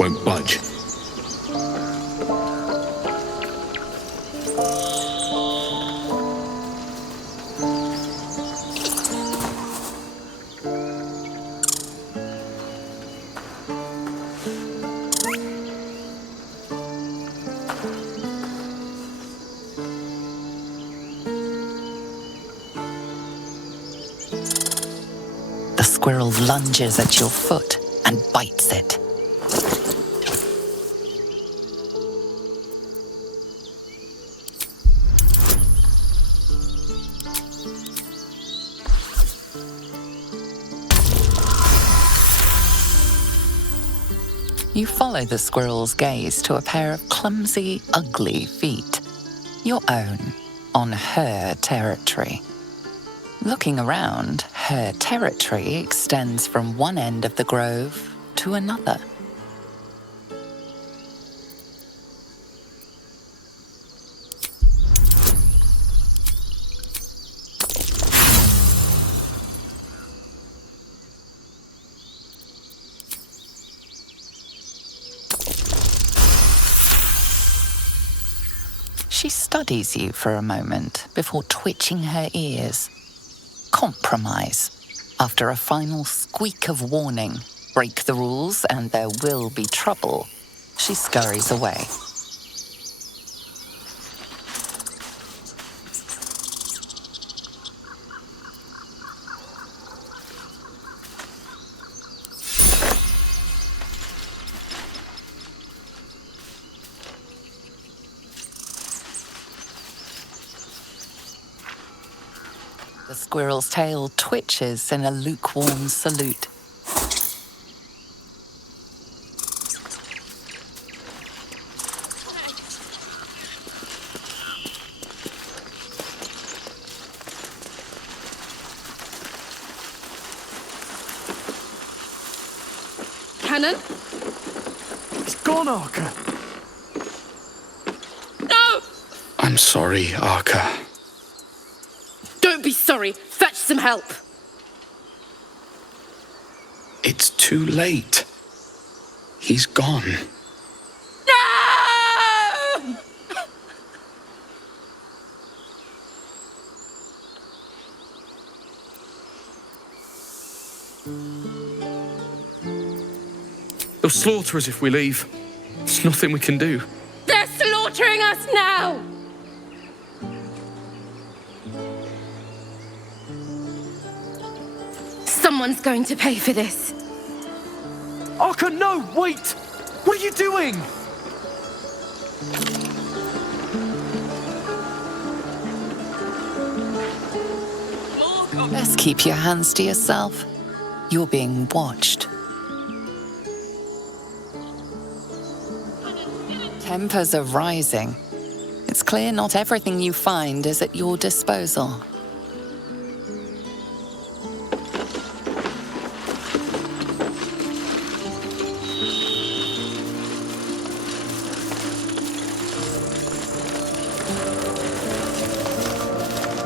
won't budge. The squirrel lunges at your foot and bites it. You follow the squirrel's gaze to a pair of clumsy, ugly feet. Your own, on her territory. Looking around, her territory extends from one end of the grove to another. She studies you for a moment before twitching her ears. Compromise. After a final squeak of warning, break the rules and there will be trouble, she scurries away. The squirrel's tail twitches in a lukewarm salute. Cannon? It's gone, Arca. No! I'm sorry, Arca. Don't be sorry. Fetch some help. It's too late. He's gone. No! They'll slaughter us if we leave. There's nothing we can do. They're slaughtering us now! Someone's going to pay for this. Arca, no! Wait! What are you doing? Best keep your hands to yourself. You're being watched. Tempers are rising. It's clear not everything you find is at your disposal.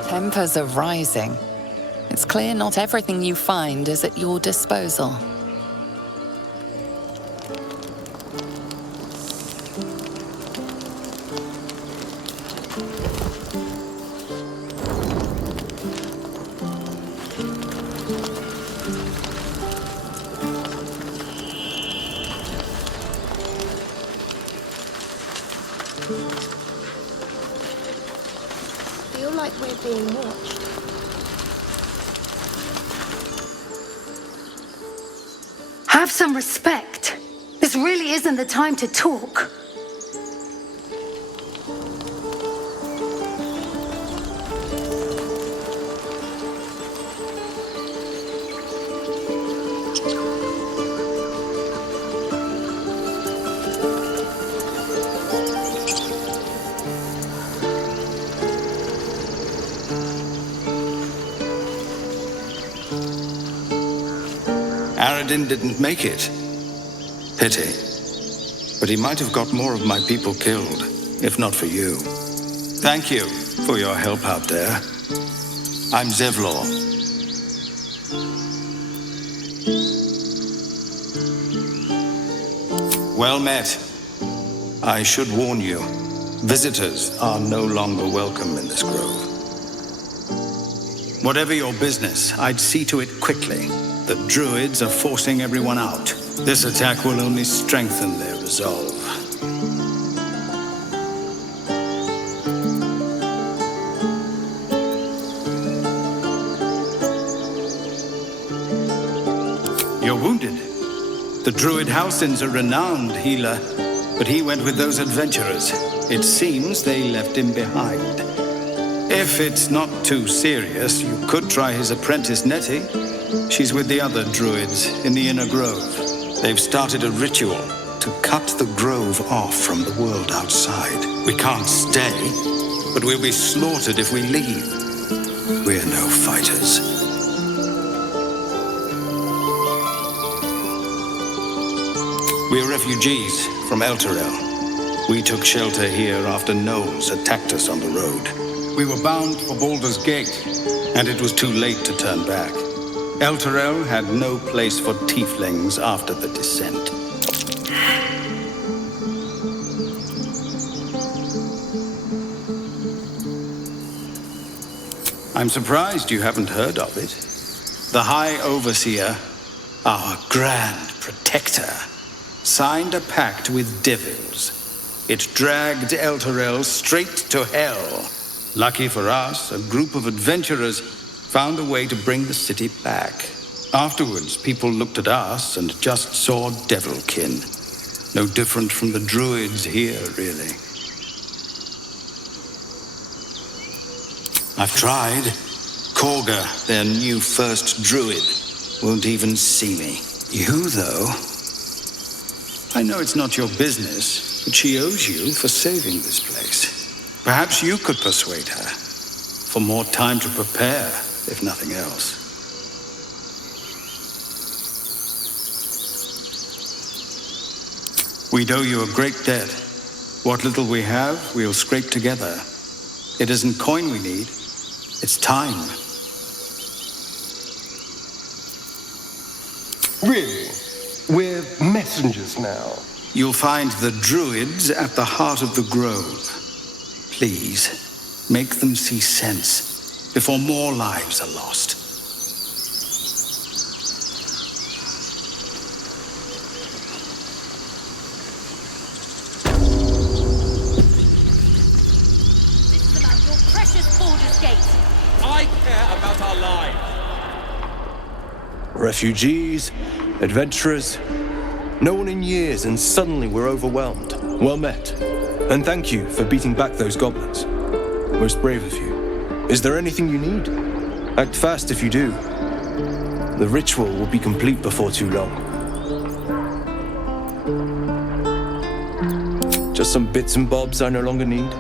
Tempers are rising. It's clear not everything you find is at your disposal. Feel like we're being watched. Have some respect. This really isn't the time to talk. Aradin didn't make it. Pity. But he might have got more of my people killed, if not for you. Thank you for your help out there. I'm Zevlor. Well met. I should warn you, visitors are no longer welcome in this grove. Whatever your business, I'd see to it quickly. The druids are forcing everyone out. This attack will only strengthen their resolve. You're wounded. The druid Halsin's a renowned healer, but he went with those adventurers. It seems they left him behind. If it's not too serious, you could try his apprentice Nettie. She's with the other druids in the inner grove. They've started a ritual to cut the grove off from the world outside. We can't stay, but we'll be slaughtered if we leave. We're no fighters. We're refugees from Elturel. We took shelter here after gnolls attacked us on the road. We were bound for Baldur's Gate, and it was too late to turn back. Elturel had no place for tieflings after the descent. I'm surprised you haven't heard of it. The High Overseer, our Grand Protector, signed a pact with devils. It dragged Elturel straight to hell. Lucky for us, a group of adventurers found a way to bring the city back. Afterwards, people looked at us and just saw devilkin. No different from the druids here, really. I've tried. Korga, their new first druid, won't even see me. You, though... I know it's not your business, but she owes you for saving this place. Perhaps you could persuade her, for more time to prepare, if nothing else. We'd owe you a great debt. What little we have, we'll scrape together. It isn't coin we need, it's time. Really? We're messengers now. You'll find the druids at the heart of the grove. Please, make them see sense before more lives are lost. This is about your precious Baldur's Gate. I care about our lives. Refugees, adventurers, no one in years, and suddenly we're overwhelmed. Well met. And thank you for beating back those goblins. Most brave of you. Is there anything you need? Act fast if you do. The ritual will be complete before too long. Just some bits and bobs I no longer need.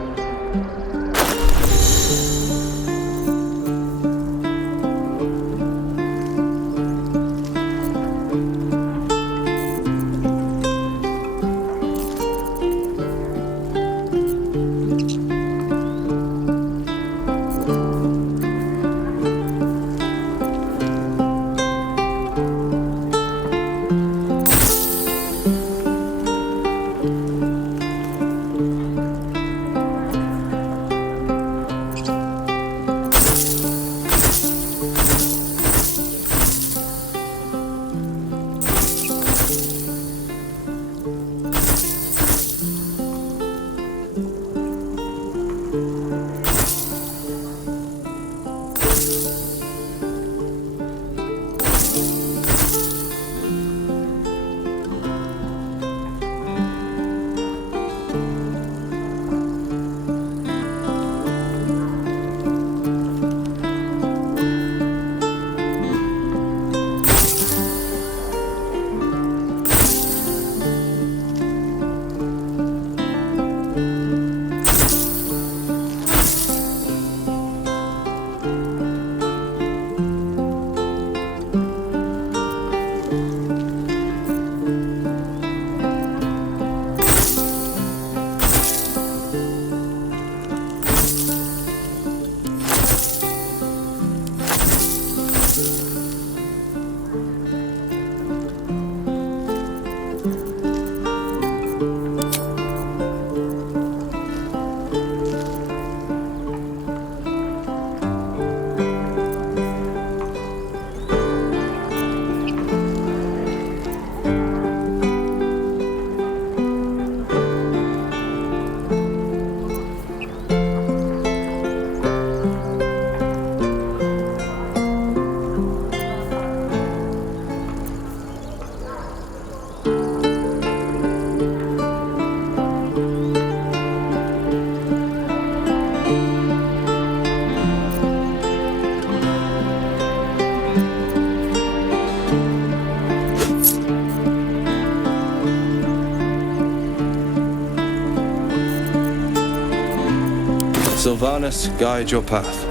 Sylvanus guide your path.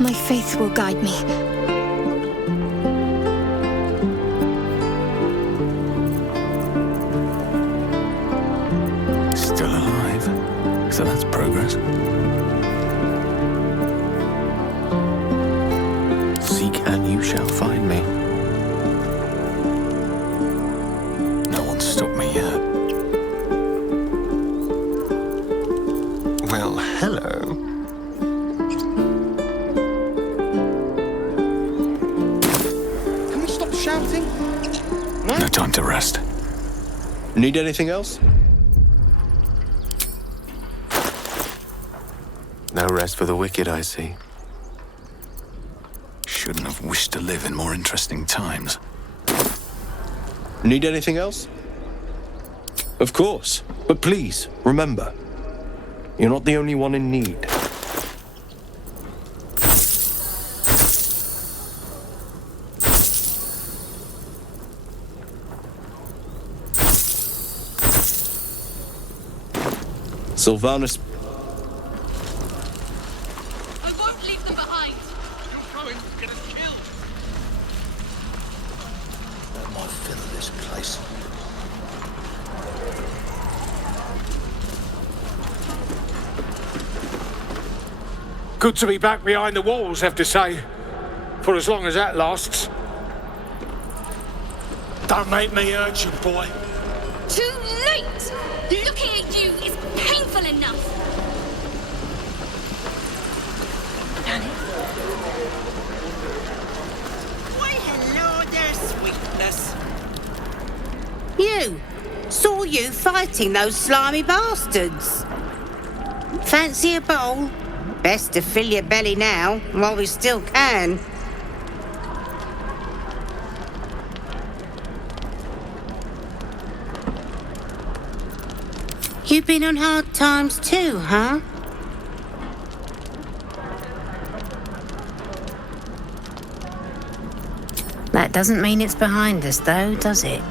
My faith will guide me. Still alive. So that's progress. Seek and you shall find me. No one's stopped me yet. Well, hello. Can we stop shouting? No time to rest. Need anything else? No rest for the wicked, I see. Shouldn't have wished to live in more interesting times. Need anything else? Of course. But please, remember, you're not the only one in need. Sylvanus. I won't leave them behind. You're going to get us killed. That might fill this place. Good to be back behind the walls, have to say. For as long as that lasts. Don't make me urgent, boy. Too late! Looking at you is painful enough. Why, hello there, sweetness. You! Saw you fighting those slimy bastards. Fancy a bowl? Best to fill your belly now, while we still can. You've been on hard times too, huh? That doesn't mean it's behind us, though, does it?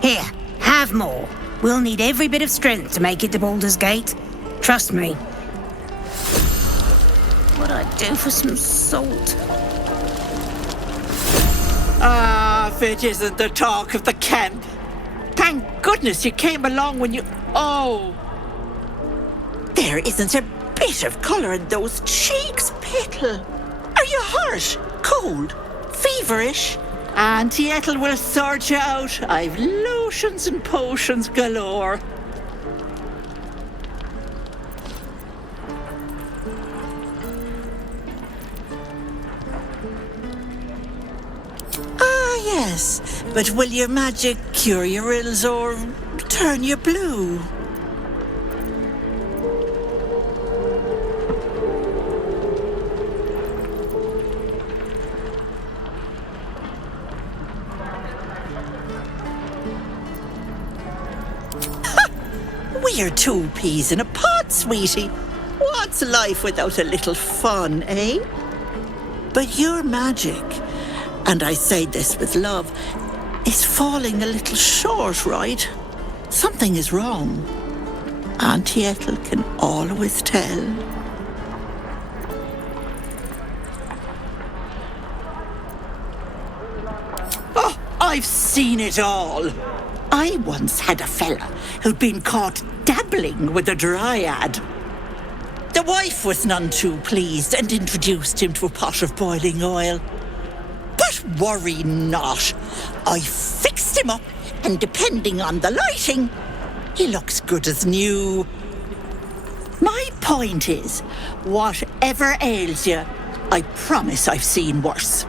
Here, have more. We'll need every bit of strength to make it to Baldur's Gate. Trust me. What I'd do for some salt. Ah, if it isn't the talk of the camp. Thank goodness you came along when you... Oh! There isn't a bit of colour in those cheeks, Petal. Are you hurt? Cold? Feverish? Auntie Ethel will sort you out. I've lotions and potions galore. Ah, yes. But will your magic cure your ills or turn you blue? We're two peas in a pod, sweetie. What's life without a little fun, eh? But your magic, and I say this with love, is falling a little short, right? Something is wrong. Auntie Ethel can always tell. Oh, I've seen it all. I once had a fella who'd been caught dabbling with a dryad. The wife was none too pleased and introduced him to a pot of boiling oil. But worry not. I fixed him up, and depending on the lighting, he looks good as new. My point is, whatever ails you, I promise I've seen worse.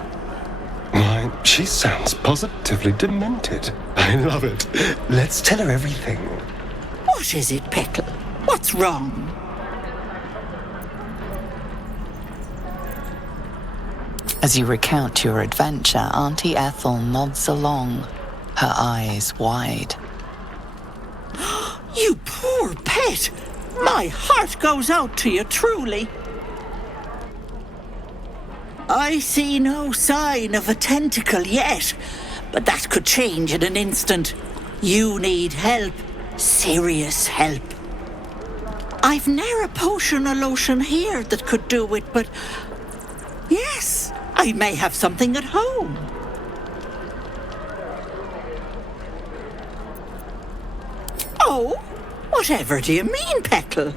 Why, she sounds positively demented. I love it. Let's tell her everything. What is it, Petal? What's wrong? As you recount your adventure, Auntie Ethel nods along, her eyes wide. it! My heart goes out to you, truly. I see no sign of a tentacle yet, but that could change in an instant. You need help. Serious help. I've ne'er a potion or lotion here that could do it, but yes, I may have something at home. Oh, whatever do you mean, Petal?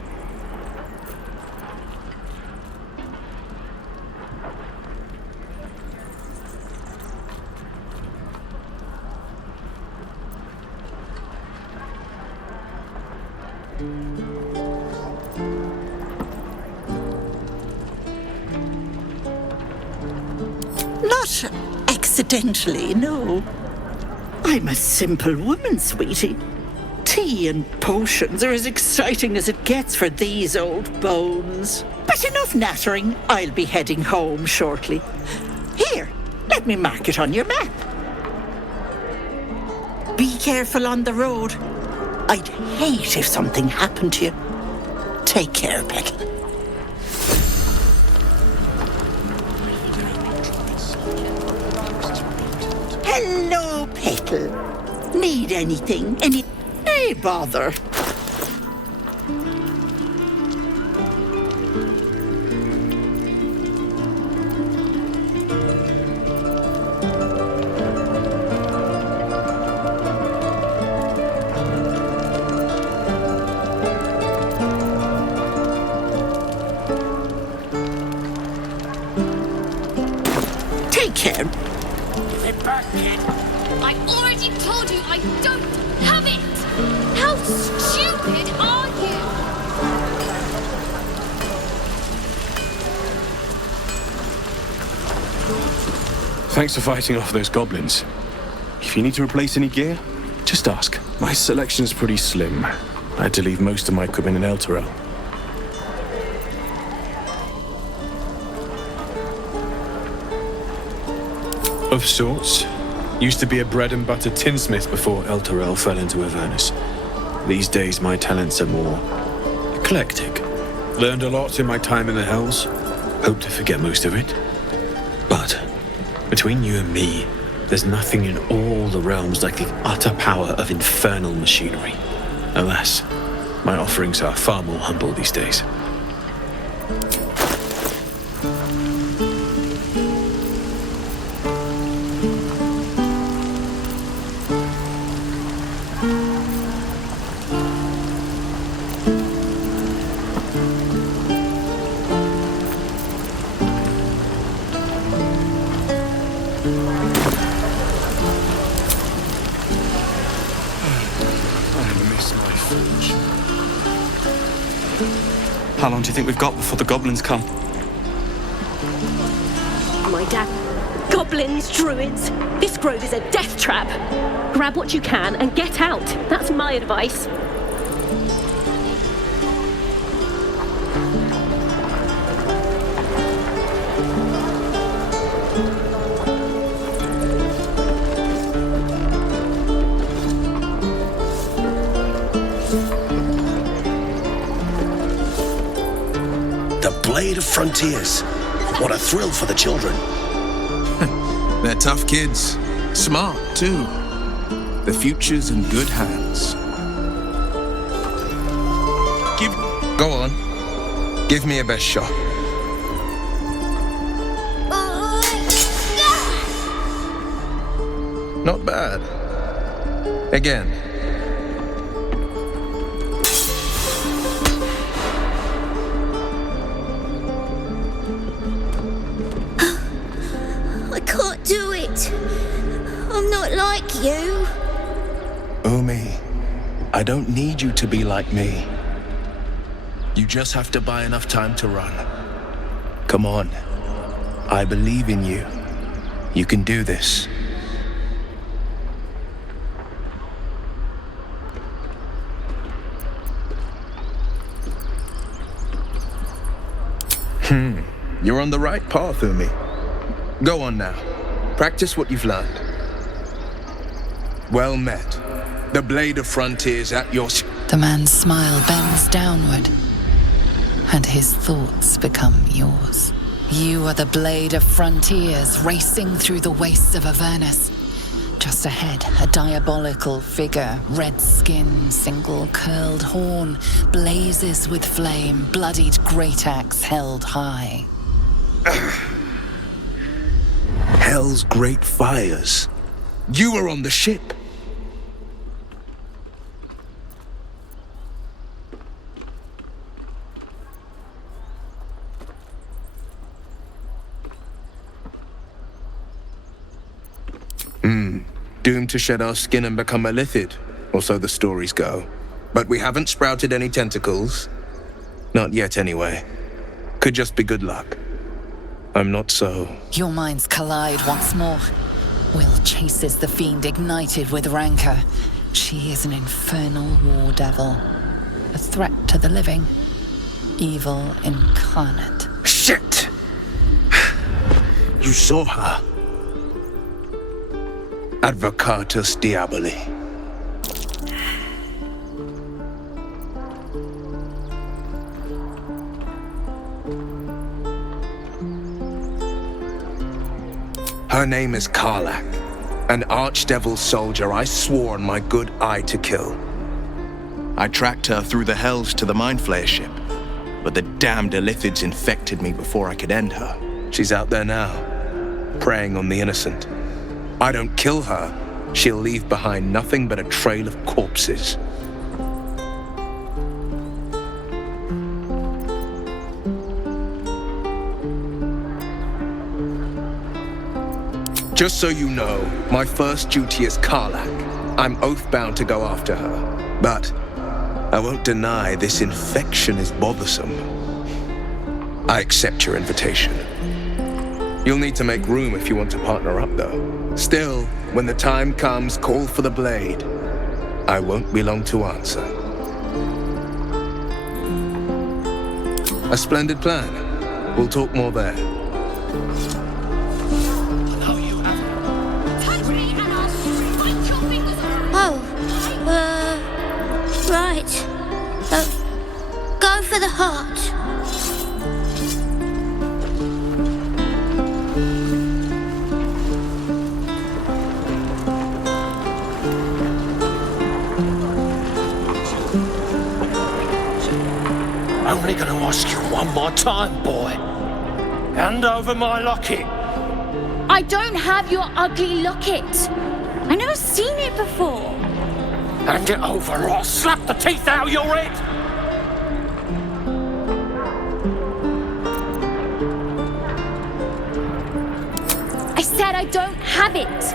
Not accidentally, no. I'm a simple woman, sweetie. Tea and potions are as exciting as it gets for these old bones. But enough nattering. I'll be heading home shortly. Here, let me mark it on your map. Be careful on the road. I'd hate if something happened to you. Take care, Petal. Hello, Petal. Need anything? Hey, bother. Take care. Give it back, kid. I already told you I don't have it! How stupid are you? Thanks for fighting off those goblins. If you need to replace any gear, just ask. My selection's pretty slim. I had to leave most of my equipment in Elturel. Of sorts. Used to be a bread and butter tinsmith before Elturel fell into Avernus. These days my talents are more eclectic. Learned a lot in my time in the Hells. Hope to forget most of it. But between you and me, there's nothing in all the realms like the utter power of infernal machinery. Alas, my offerings are far more humble these days. How long do you think we've got before the goblins come? My dad. Goblins, druids. This grove is a death trap. Grab what you can and get out. That's my advice. Blade of Frontiers. What a thrill for the children. They're tough kids. Smart, too. The future's in good hands. Go on. Give me your best shot. Not bad. Again. Do it. I'm not like you. Umi, I don't need you to be like me. You just have to buy enough time to run. Come on. I believe in you. You can do this. You're on the right path, Umi. Go on now. Practice what you've learned. Well met. The Blade of Frontiers at your The man's smile bends downward, and his thoughts become yours. You are the blade of frontiers racing through the wastes of Avernus. Just ahead, a diabolical figure, red skin, single curled horn, blazes with flame, bloodied great axe held high. Hell's great fires. You were on the ship. Doomed to shed our skin and become a lithid, or so the stories go. But we haven't sprouted any tentacles. Not yet, anyway. Could just be good luck. I'm not so... Your minds collide once more. Will chases the fiend ignited with rancor. She is an infernal war devil. A threat to the living. Evil incarnate. Shit! You saw her. Advocatus Diaboli. Her name is Karlach, an archdevil soldier I swore on my good eye to kill. I tracked her through the hells to the Mind Flayer ship, but the damned Illithids infected me before I could end her. She's out there now, preying on the innocent. I don't kill her, she'll leave behind nothing but a trail of corpses. Just so you know, my first duty is Karlach. I'm oath-bound to go after her. But I won't deny this infection is bothersome. I accept your invitation. You'll need to make room if you want to partner up, though. Still, when the time comes, call for the blade. I won't be long to answer. A splendid plan. We'll talk more there. Right. Go for the heart. Only gonna ask you one more time, boy. Hand over my locket. I don't have your ugly locket. I've never seen it before. Hand it over or I'll slap the teeth out of your head. I said I don't have it.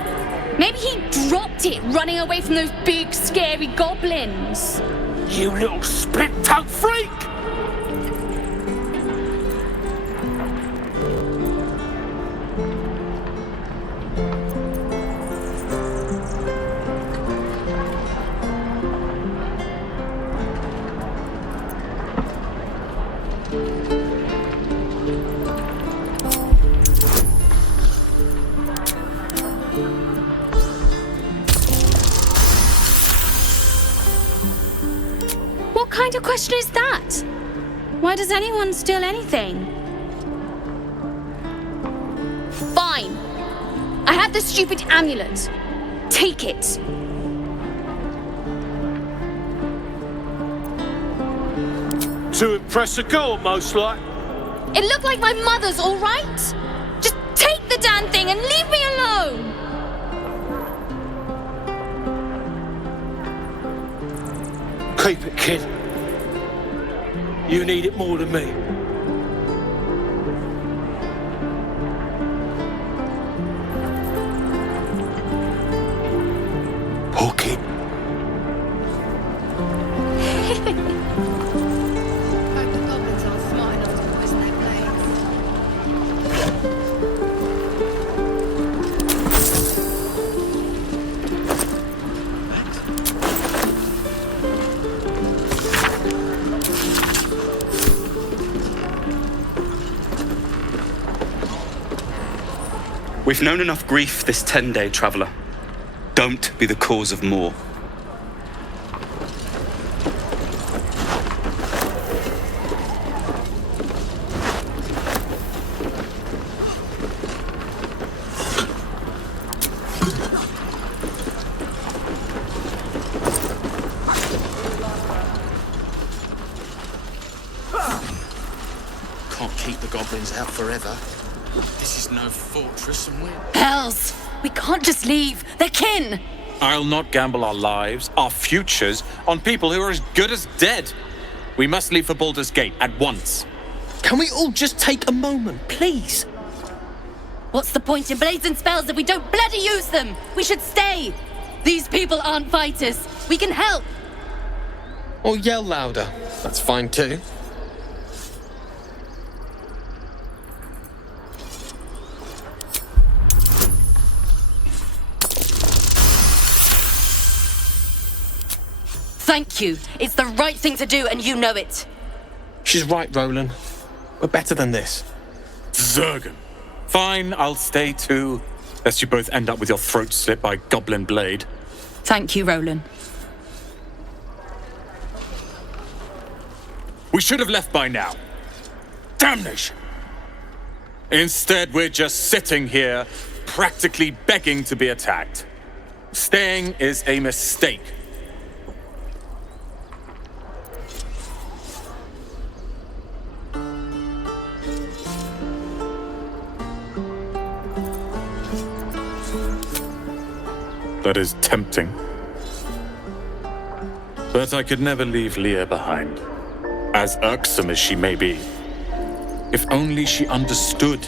Maybe he dropped it running away from those big, scary goblins. You little split-tongued freak! What kind of question is that? Why does anyone steal anything? Fine. I have the stupid amulet. Take it. To impress a girl, most like. It looked like my mother's, all right? Just take the damn thing and leave me alone. Keep it, kid. You need it more than me. Poor kid. We've known enough grief this 10-day traveler. Don't be the cause of more. the goblins out forever. This is no fortress, and we're... Hells! We can't just leave. They're kin! I'll not gamble our lives, our futures, on people who are as good as dead. We must leave for Baldur's Gate at once. Can we all just take a moment, please? What's the point in blades and spells if we don't bloody use them? We should stay. These people aren't fighters. We can help. Or yell louder. That's fine too. Thank you. It's the right thing to do, and you know it. She's right, Roland. We're better than this. Zergan. Fine, I'll stay too. Lest you both end up with your throat slit by goblin blade. Thank you, Roland. We should have left by now. Damnation! Instead, we're just sitting here, practically begging to be attacked. Staying is a mistake. That is tempting. But I could never leave Leah behind, as irksome as she may be. If only she understood.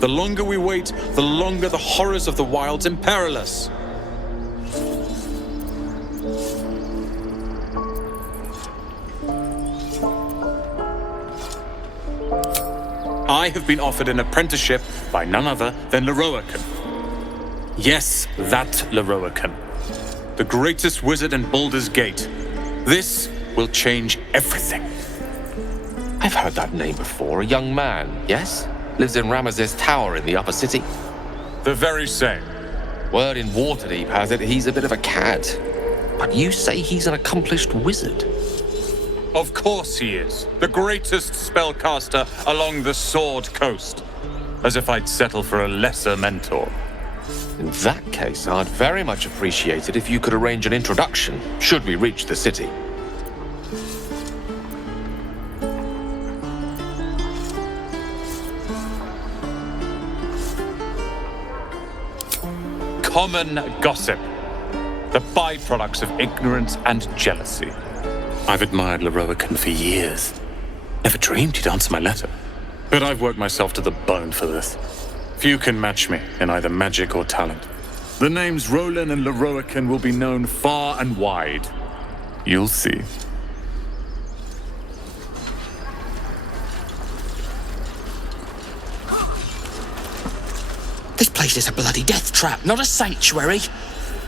The longer we wait, the longer the horrors of the wilds imperil us. I have been offered an apprenticeship by none other than Leroican. Yes, that Leroican. The greatest wizard in Baldur's Gate. This will change everything. I've heard that name before. A young man, yes? Lives in Ramaz's tower in the upper city. The very same. Word in Waterdeep has it he's a bit of a cad. But you say he's an accomplished wizard. Of course he is. The greatest spellcaster along the Sword Coast. As if I'd settle for a lesser mentor. In that case, I'd very much appreciate it if you could arrange an introduction, should we reach the city. Common gossip. The byproducts of ignorance and jealousy. I've admired Leroican for years. Never dreamed he'd answer my letter. But I've worked myself to the bone for this. Few can match me in either magic or talent. The names Roland and Leroican will be known far and wide. You'll see. This place is a bloody death trap, not a sanctuary.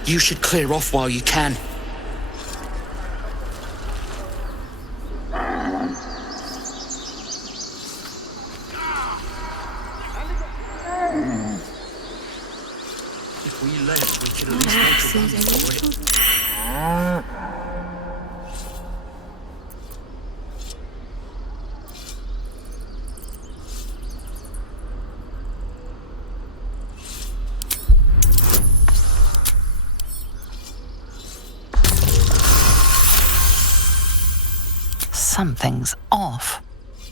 You should clear off while you can. If we left, we could at least make a run for it. Something's off.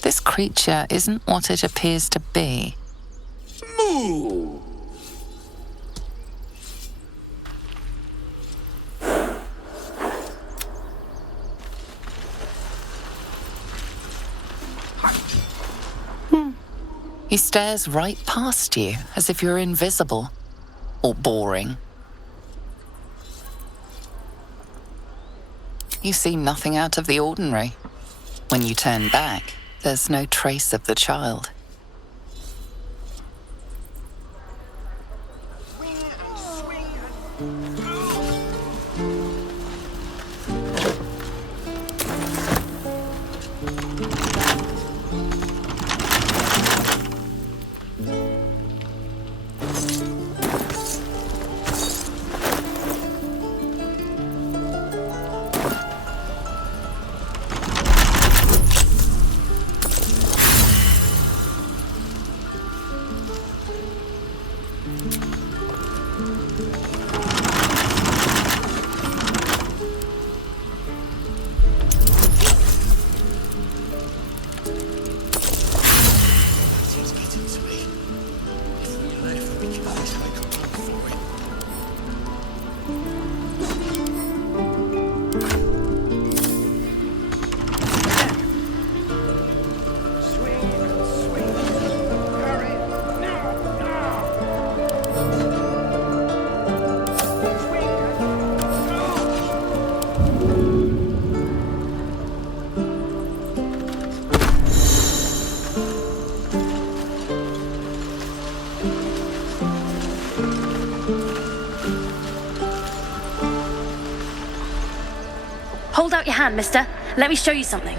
This creature isn't what it appears to be. Moo! He stares right past you, as if you're invisible. Or boring. You see nothing out of the ordinary. When you turn back, there's no trace of the child. Hold out your hand, mister. Let me show you something.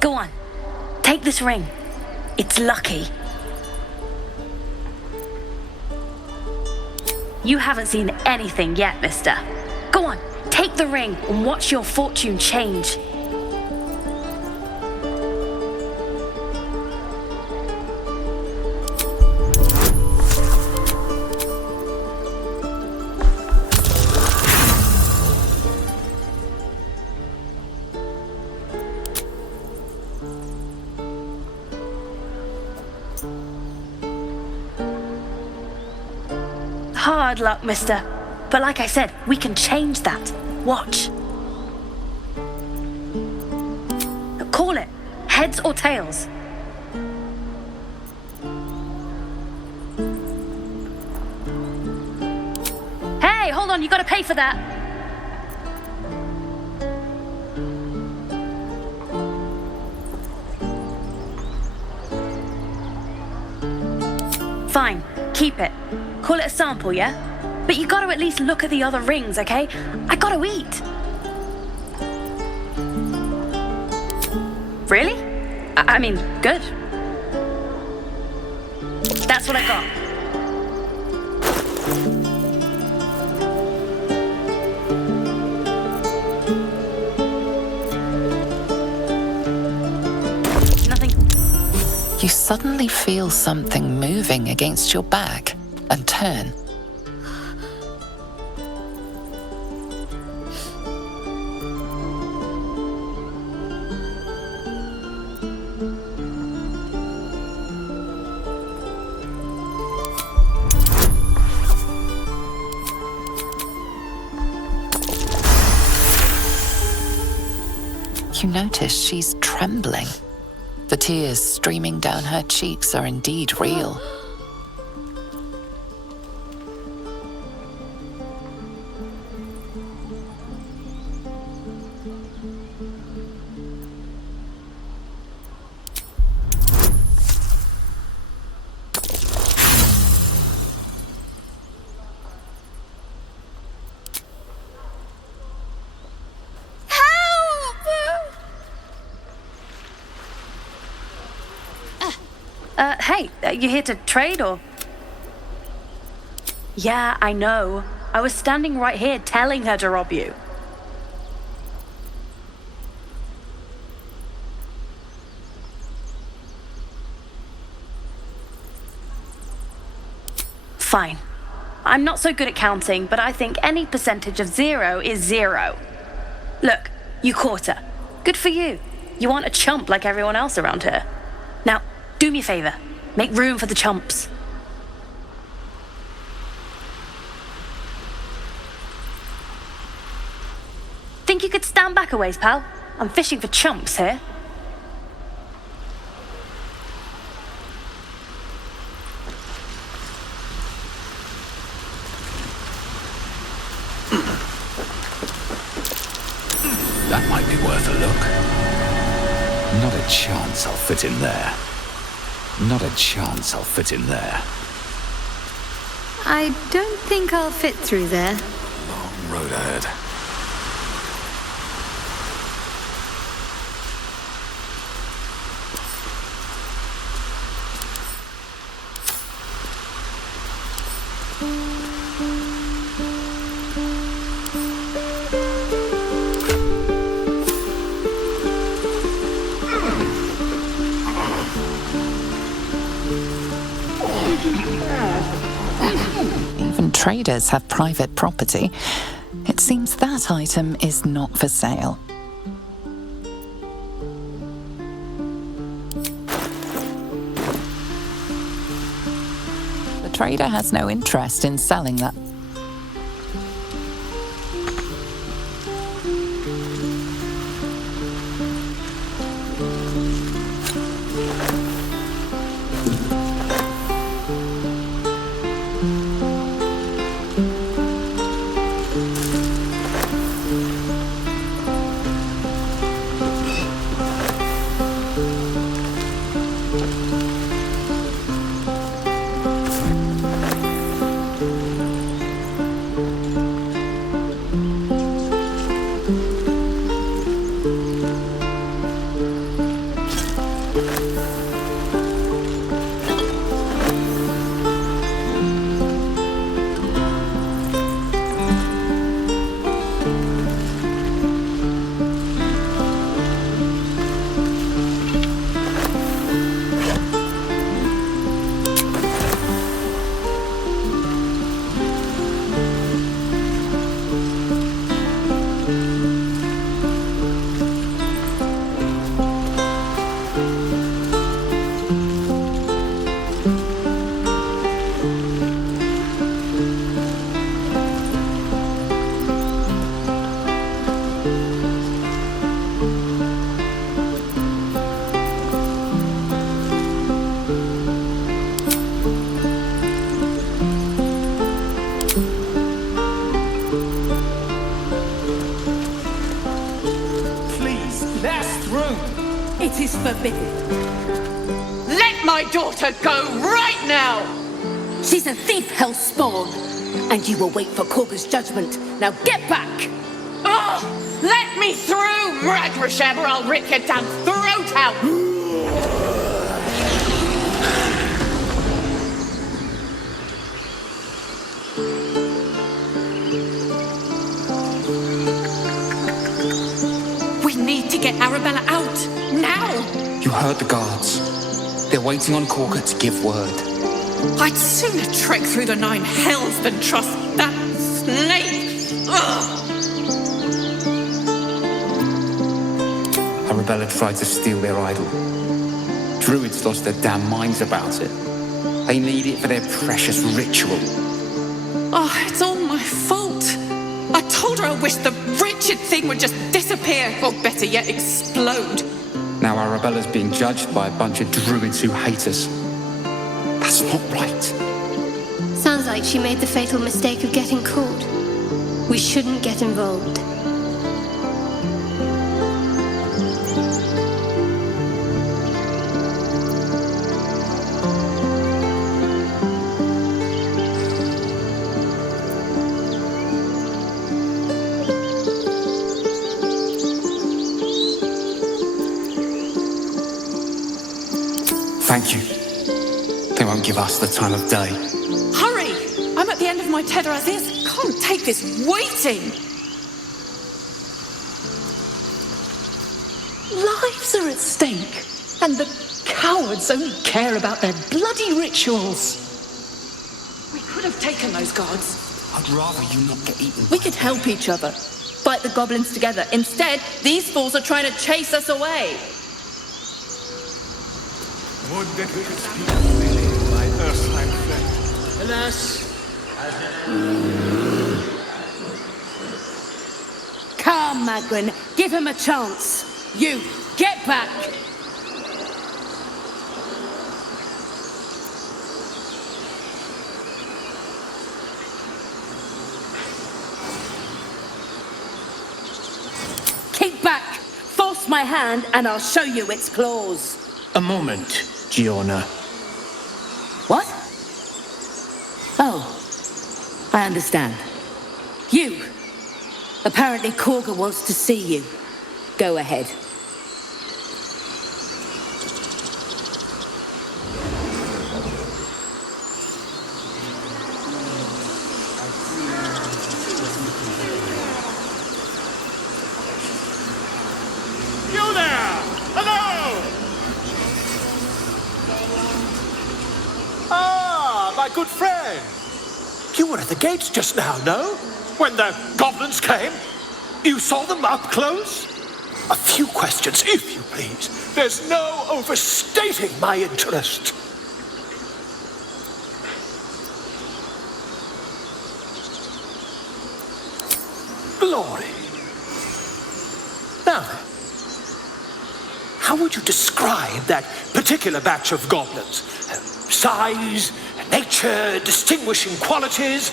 Go on. Take this ring. It's lucky. You haven't seen anything yet, mister. Go on, take the ring and watch your fortune change. Hard luck, mister. But like I said, we can change that. Watch. Call it. Heads or tails. Hey, hold on, you gotta pay for that. Fine, keep it. Call it a sample, yeah? But you gotta at least look at the other rings, okay? I gotta eat. Really? I mean, good. That's what I got. Nothing. You suddenly feel something moving against your back and turn. You notice she's trembling. The tears streaming down her cheeks are indeed real. Hey, you here to trade or? Yeah, I know. I was standing right here telling her to rob you. Fine. I'm not so good at counting, but I think any percentage of 0 is 0. Look, you caught her. Good for you. You aren't a chump like everyone else around here. Now, do me a favor. Make room for the chumps. Think you could stand back a ways, pal? I'm fishing for chumps here. That might be worth a look. Not a chance I'll fit in there. Not a chance I'll fit in there. I don't think I'll fit through there. Long road ahead. Even traders have private property. It seems that item is not for sale. trader has no interest in selling that. It is forbidden. Let my daughter go right now! She's a thief, hell spawn, and you will wait for Korga's judgment. Now get back! Oh, let me through, Ragrasham, or I'll rip your damn throat out! We need to get Arabella out, now! You heard the guards. They're waiting on Korga to give word. I'd sooner trek through the 9 hells than trust that snake! Ugh. Arabella tried to steal their idol. Druids lost their damn minds about it. They need it for their precious ritual. Oh, it's all my fault. I told her I wished the wretched thing would just disappear, or better yet, explode. Now Arabella's being judged by a bunch of druids who hate us. That's not right. Sounds like she made the fatal mistake of getting caught. We shouldn't get involved. Thank you. They won't give us the time of day. Hurry! I'm at the end of my tether as is. Can't take this waiting. Lives are at stake, and the cowards only care about their bloody rituals. We could have taken those guards. I'd rather you not get eaten. We could help each other. Fight the goblins together. Instead, these fools are trying to chase us away. Would that we could speak freely, my Earthside friend. Alas, Come, Magrin, give him a chance. You, get back! Keep back! Force my hand and I'll show you its claws. A moment, Giona. What? Oh, I understand. You! Apparently Korga wants to see you. Go ahead. you there! Hello! Ah, my good friend. You were at the gates just now, no? When the goblins came? You saw them up close? A few questions, if you please. There's no overstating my interest. glory. Now then, how would you describe that particular batch of goblins? Size, nature, distinguishing qualities?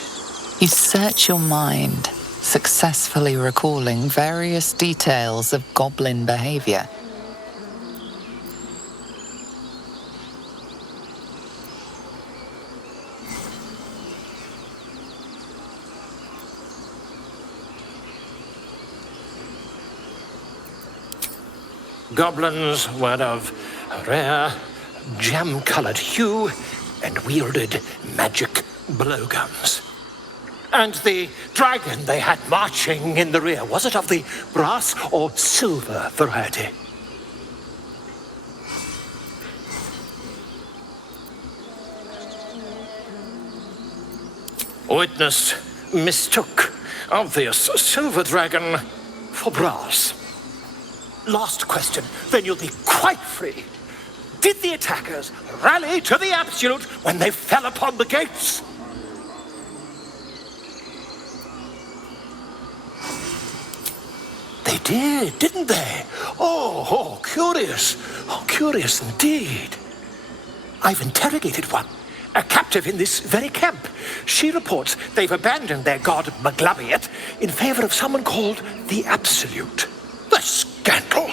You search your mind, successfully recalling various details of goblin behavior. Goblins were of a rare, jam-colored hue and wielded magic blowguns. And the dragon they had marching in the rear, was it of the brass or silver variety? Witness mistook obvious silver dragon for brass. Last question, then you'll be quite free. Did the attackers rally to the absolute when they fell upon the gates? They did, didn't they? Oh, curious. Oh, curious indeed. I've interrogated one, a captive in this very camp. She reports they've abandoned their god Maglabiet in favor of someone called the Absolute. The scandal!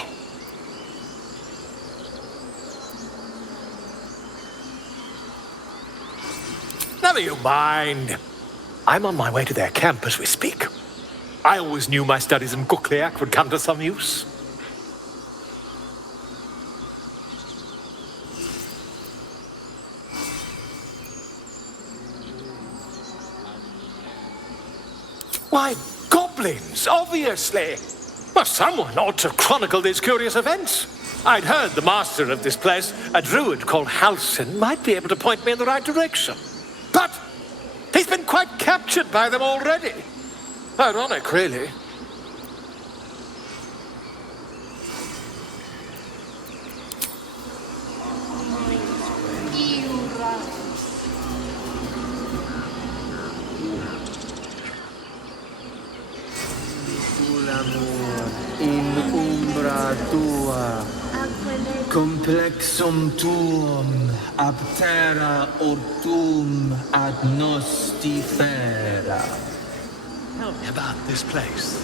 Never you mind. I'm on my way to their camp as we speak. I always knew my studies in Gukliak would come to some use. Why, goblins, obviously. Well, someone ought to chronicle these curious events. I'd heard the master of this place, a druid called Halsin, might be able to point me in the right direction. But he's been quite captured by them already. Ironic, really. In umbra tua, complexum tuum, ab terra ortum ad nostifera. Tell me about this place.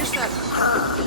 Is that her?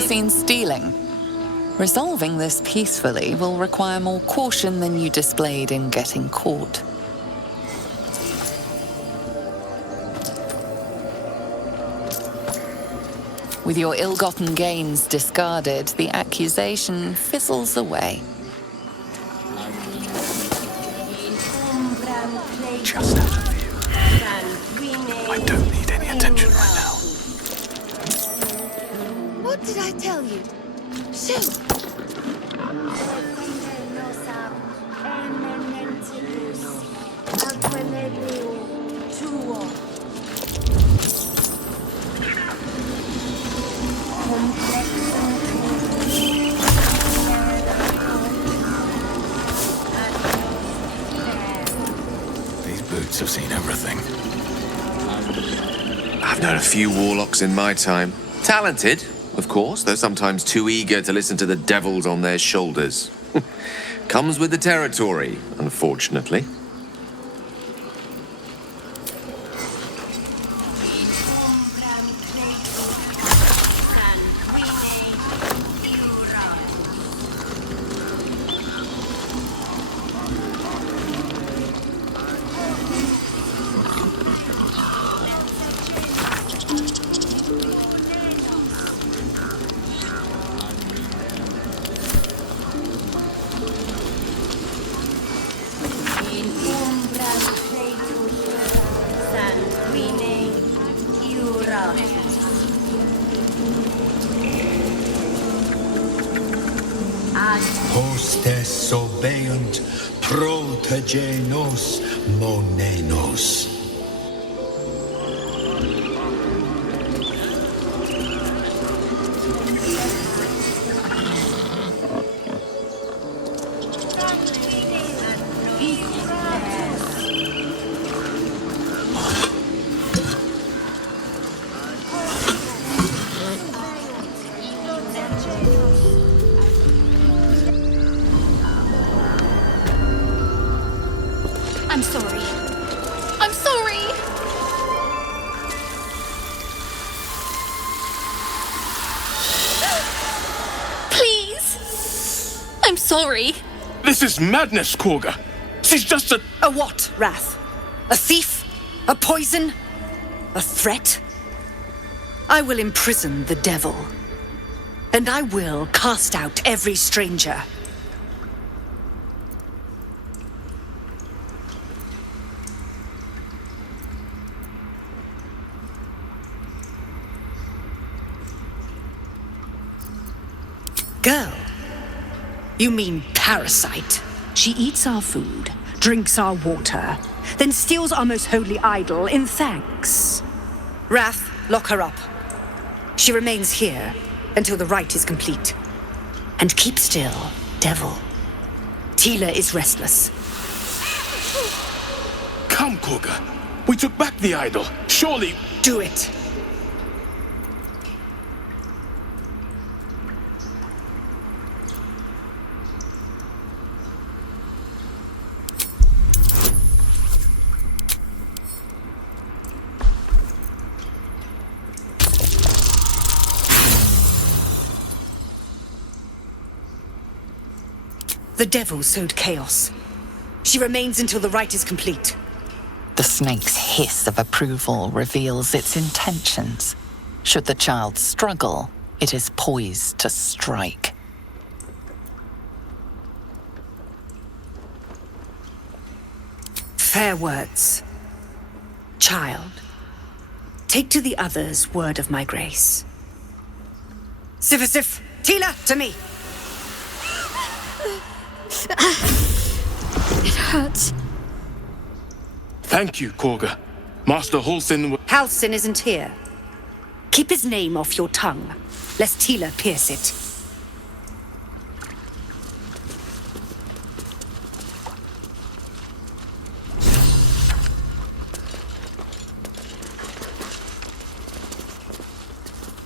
Seen stealing. Resolving this peacefully will require more caution than you displayed in getting caught. With your ill-gotten gains discarded, the accusation fizzles away. Just out of view. I don't need any attention right now. What did I tell you? Shoot! These boots have seen everything. I've known a few warlocks in my time. Talented, of course. They're sometimes too eager to listen to the devils on their shoulders. Comes with the territory, unfortunately. Hostes obeunt protegenos monenos. I'm sorry. I'm sorry! Please! I'm sorry. This is madness, Korga. She's just a... A what, Wrath? A thief? A poison? A threat? I will imprison the devil. And I will cast out every stranger. Girl? You mean parasite? She eats our food, drinks our water, then steals our most holy idol in thanks. Wrath, lock her up. She remains here until the rite is complete. And keep still, devil. Tila is restless. Come, Korga. We took back the idol. Surely... Do it. The devil sowed chaos. She remains until the rite is complete. The snake's hiss of approval reveals its intentions. Should the child struggle, it is poised to strike. Fair words. Child, take to the others word of my grace. Sifisif, Tila, to me! It hurts. Thank you, Korga. Master Halsin... Halsin isn't here. Keep his name off your tongue, lest Tila pierce it.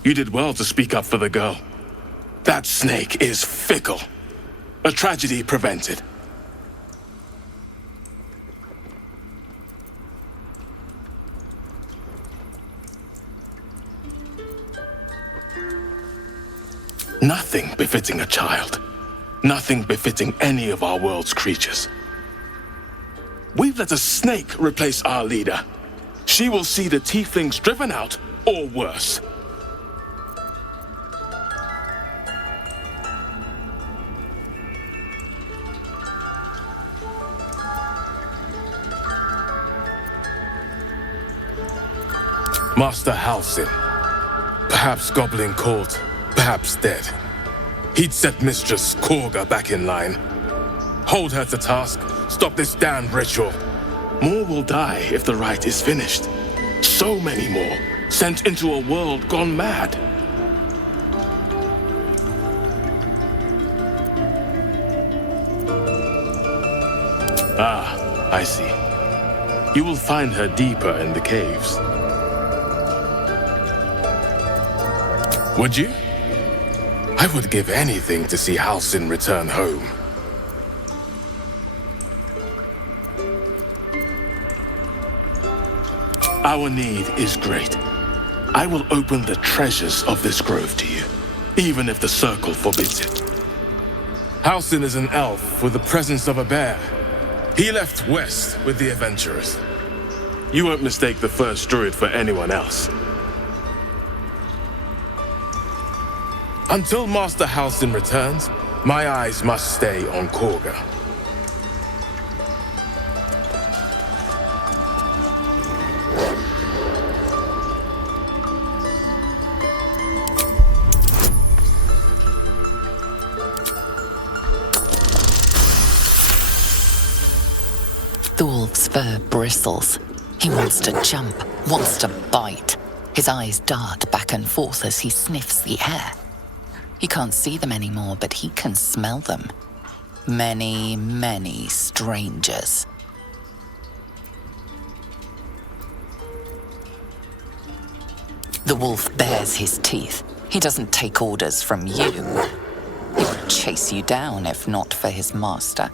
You did well to speak up for the girl. That snake is fickle. A tragedy prevented. Nothing befitting a child. Nothing befitting any of our world's creatures. We've let a snake replace our leader. She will see the tieflings driven out, or worse. Master Halsin. Perhaps goblin caught, perhaps dead. He'd set Mistress Korga back in line. Hold her to task, stop this damned ritual. More will die if the rite is finished. So many more, sent into a world gone mad. Ah, I see. You will find her deeper in the caves. Would you? I would give anything to see Halsin return home. Our need is great. I will open the treasures of this grove to you, even if the circle forbids it. Halsin is an elf with the presence of a bear. He left west with the adventurers. You won't mistake the first druid for anyone else. Until Master Halsin returns, my eyes must stay on Korga. The wolf's fur bristles. He wants to jump, wants to bite. His eyes dart back and forth as he sniffs the air. He can't see them anymore, but he can smell them. Many, many strangers. The wolf bares his teeth. He doesn't take orders from you. He would chase you down if not for his master.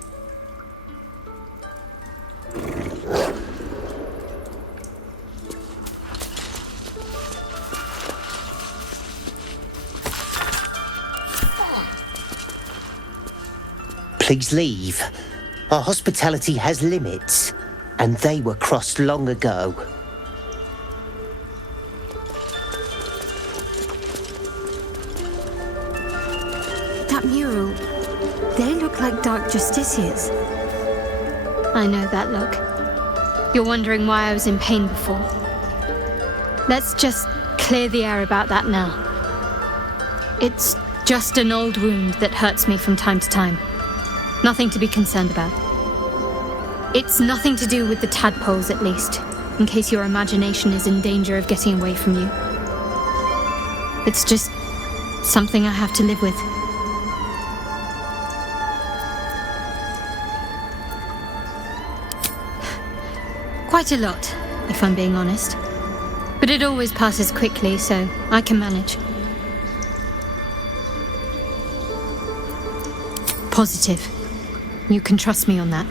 Please leave. Our hospitality has limits, and they were crossed long ago. That mural, they look like dark justiciars. I know that look. You're wondering why I was in pain before. Let's just clear the air about that now. It's just an old wound that hurts me from time to time. Nothing to be concerned about. It's nothing to do with the tadpoles, at least, in case your imagination is in danger of getting away from you. It's just something I have to live with. Quite a lot, if I'm being honest. But it always passes quickly, so I can manage. Positive. You can trust me on that.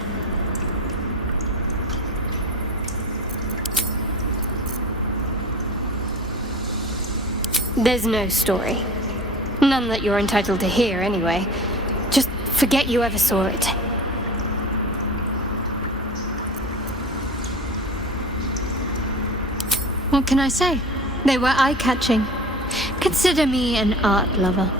There's no story. None that you're entitled to hear, anyway. Just forget you ever saw it. What can I say? They were eye-catching. Consider me an art lover.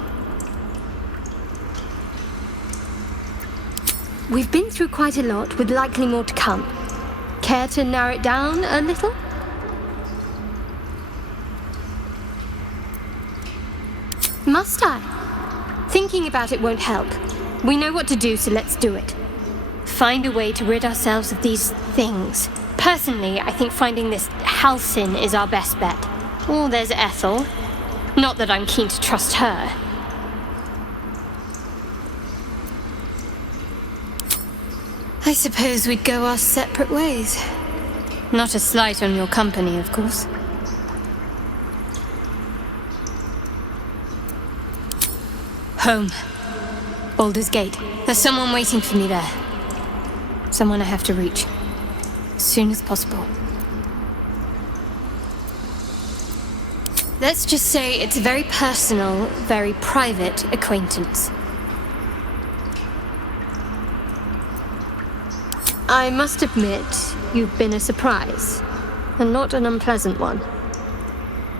We've been through quite a lot, with likely more to come. Care to narrow it down a little? Must I? Thinking about it won't help. We know what to do, so let's do it. Find a way to rid ourselves of these things. Personally, I think finding this Halsin is our best bet. Or there's Ethel. Not that I'm keen to trust her. I suppose we'd go our separate ways. Not a slight on your company, of course. Home. Baldur's Gate. There's someone waiting for me there. Someone I have to reach. As soon as possible. Let's just say it's a very personal, very private acquaintance. I must admit, you've been a surprise, and not an unpleasant one.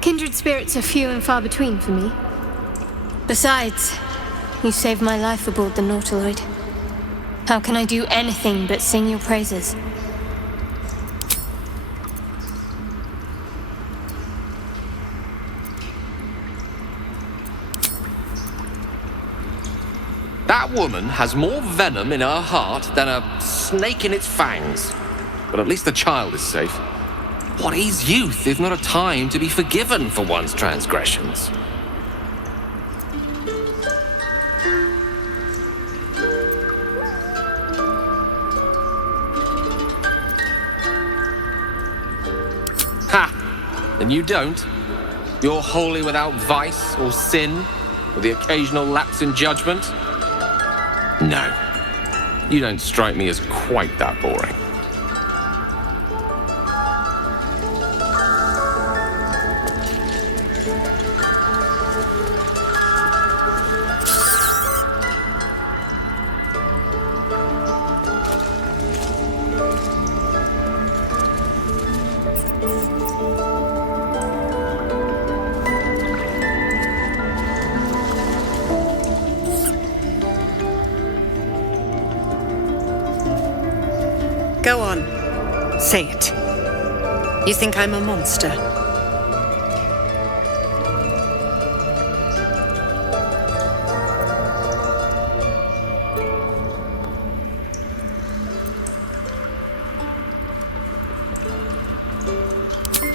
Kindred spirits are few and far between for me. Besides, you saved my life aboard the Nautiloid. How can I do anything but sing your praises? That woman has more venom in her heart than a snake in its fangs. But at least the child is safe. What is youth if not a time to be forgiven for one's transgressions? Ha! And you don't? You're wholly without vice or sin? With the occasional lapse in judgment? No. You don't strike me as quite that boring. Go on. Say it. You think I'm a monster?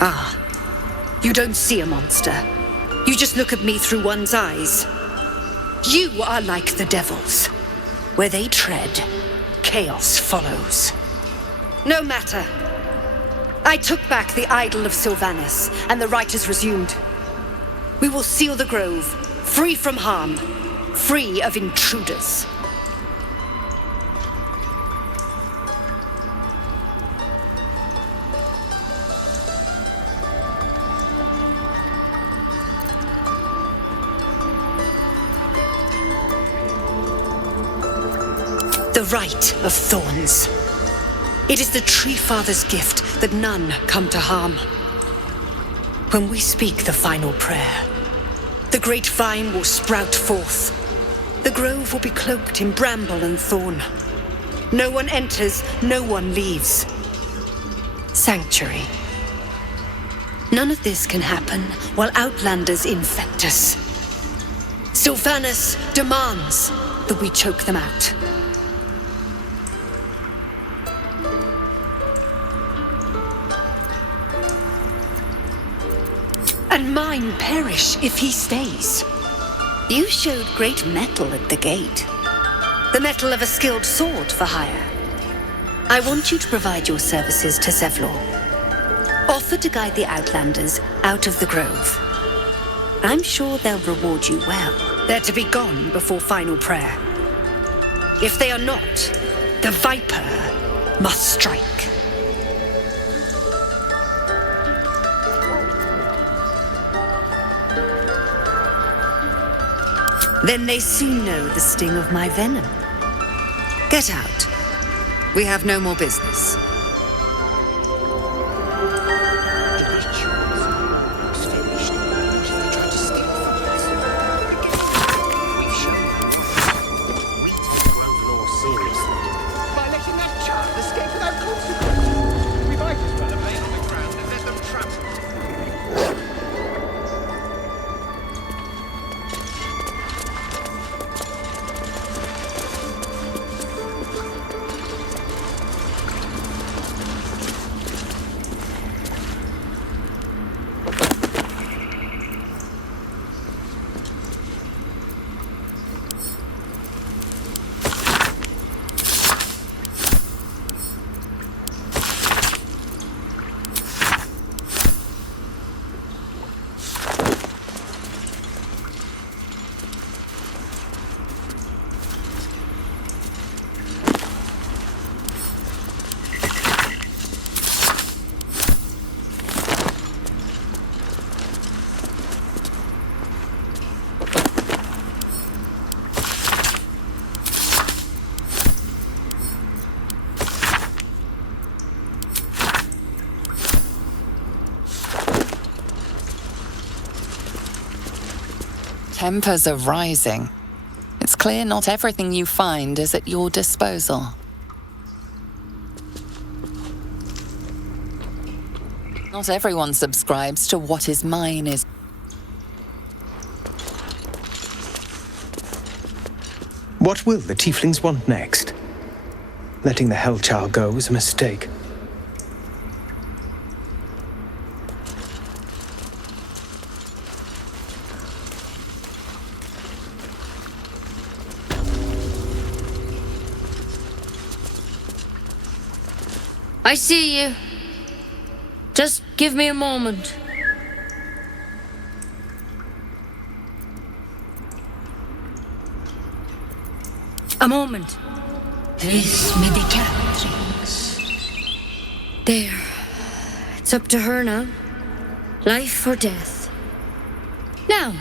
Ah. You don't see a monster. You just look at me through one's eyes. You are like the devils. Where they tread, chaos follows. No matter. I took back the idol of Sylvanus, and the rite is resumed. We will seal the grove, free from harm, free of intruders. The rite of thorns. It is the Tree Father's gift that none come to harm. When we speak the final prayer, the great vine will sprout forth. The grove will be cloaked in bramble and thorn. No one enters, no one leaves. Sanctuary. None of this can happen while outlanders infect us. Sylvanus demands that we choke them out. And mine perish if he stays. You showed great mettle at the gate. The mettle of a skilled sword for hire. I want you to provide your services to Zevlor. Offer to guide the Outlanders out of the grove. I'm sure they'll reward you well. They're to be gone before final prayer. If they are not, the Viper must strike. Then they soon know the sting of my venom. Get out. We have no more business. By letting that child escape without consequence. We might as well have laid on the ground and let them trap him. Tempers are rising. It's clear not everything you find is at your disposal. Not everyone subscribes to what is mine is. What will the tieflings want next? Letting the Hellchild go was a mistake. I see you. Just give me a moment. A moment. This medicatrix. There. It's up to her now. Life or death. Now,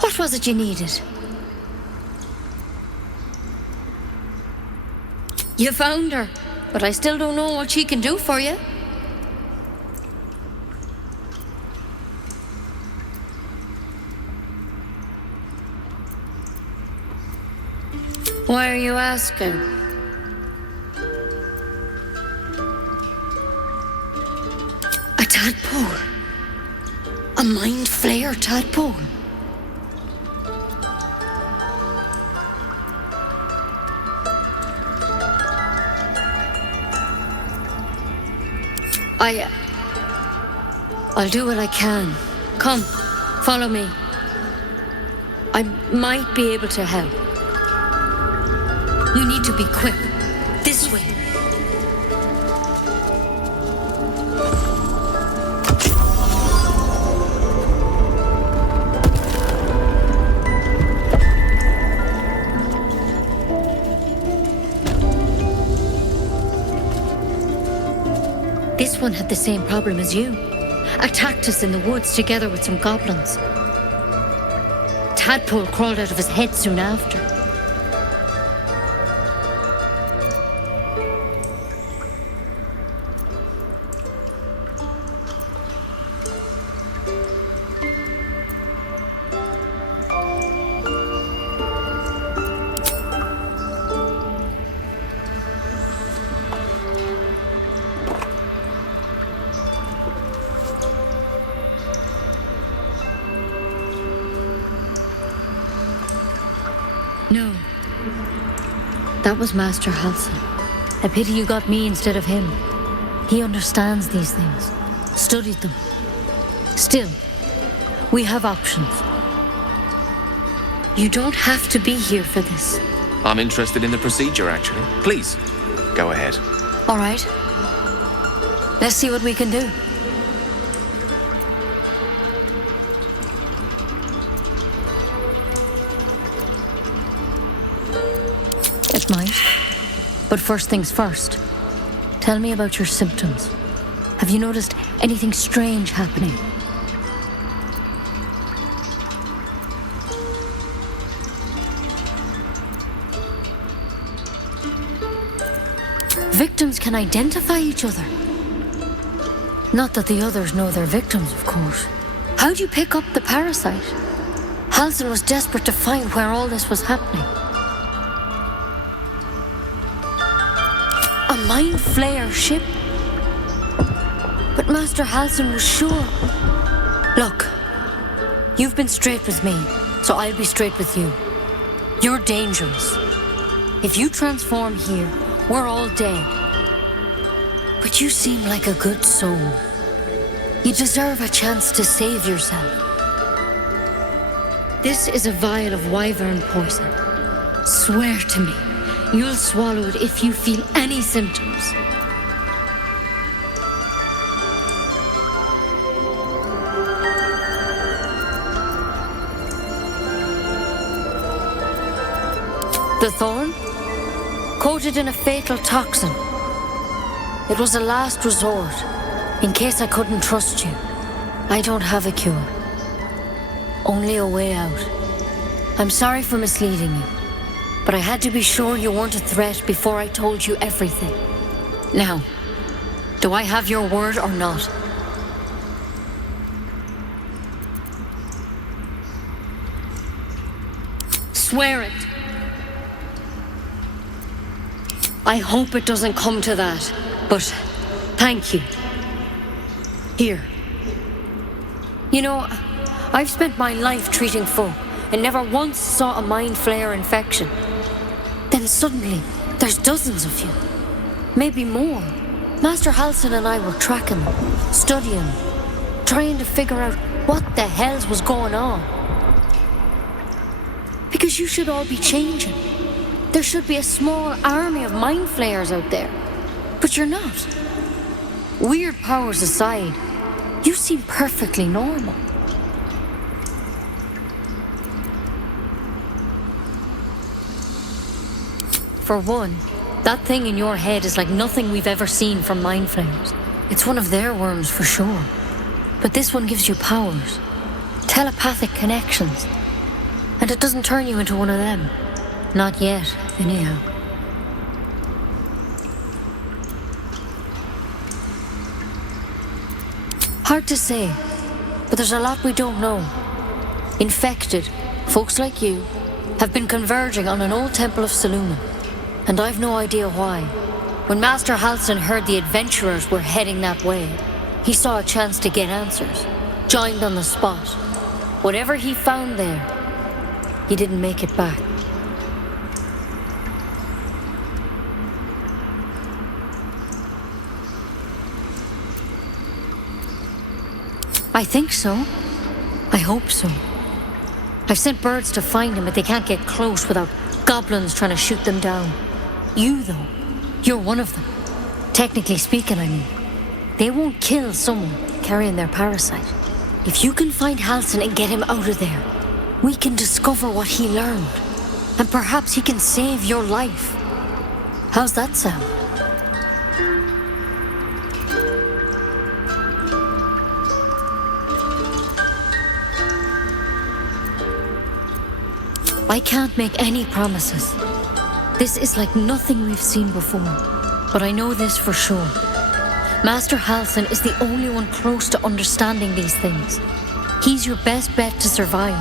what was it you needed? You found her, but I still don't know what she can do for you. Why are you asking? A tadpole. A mind flayer tadpole. I'll do what I can. Come, follow me. I might be able to help. You need to be quick. This way. This one had the same problem as you. Attacked us in the woods together with some goblins. Tadpole crawled out of his head soon after. No. That was Master Halsin. A pity you got me instead of him. He understands these things. Studied them. Still, we have options. You don't have to be here for this. I'm interested in the procedure, actually. Please, go ahead. All right. Let's see what we can do. It might. But first things first. Tell me about your symptoms. Have you noticed anything strange happening? Victims can identify each other. Not that the others know they're victims, of course. How'd you pick up the parasite? Halsin was desperate to find where all this was happening. A mind flayer ship? But Master Halsin was sure. Look, you've been straight with me, so I'll be straight with you. You're dangerous. If you transform here, we're all dead. But you seem like a good soul. You deserve a chance to save yourself. This is a vial of wyvern poison. Swear to me, you'll swallow it if you feel any symptoms. The thorn? Coated in a fatal toxin. It was a last resort, in case I couldn't trust you. I don't have a cure. Only a way out. I'm sorry for misleading you, but I had to be sure you weren't a threat before I told you everything. Now, do I have your word or not? Swear it. I hope it doesn't come to that, but thank you. Here. You know, I've spent my life treating folk and never once saw a mind flayer infection. Then suddenly, there's dozens of you. Maybe more. Master Halsin and I were tracking them, studying them, trying to figure out what the hells was going on. Because you should all be changing. There should be a small army of mind flayers out there. But you're not. Weird powers aside, you seem perfectly normal. For one, that thing in your head is like nothing we've ever seen from mind flames. It's one of their worms for sure. But this one gives you powers. Telepathic connections. And it doesn't turn you into one of them. Not yet, anyhow. Hard to say, but there's a lot we don't know. Infected, folks like you, have been converging on an old temple of Selûne, and I've no idea why. When Master Halsin heard the adventurers were heading that way, he saw a chance to get answers, joined on the spot. Whatever he found there, he didn't make it back. I think so. I hope so. I've sent birds to find him, but they can't get close without goblins trying to shoot them down. You, though, you're one of them. Technically speaking, I mean. They won't kill someone carrying their parasite. If you can find Halsin and get him out of there, we can discover what he learned. And perhaps he can save your life. How's that sound? I can't make any promises. This is like nothing we've seen before. But I know this for sure. Master Halsin is the only one close to understanding these things. He's your best bet to survive.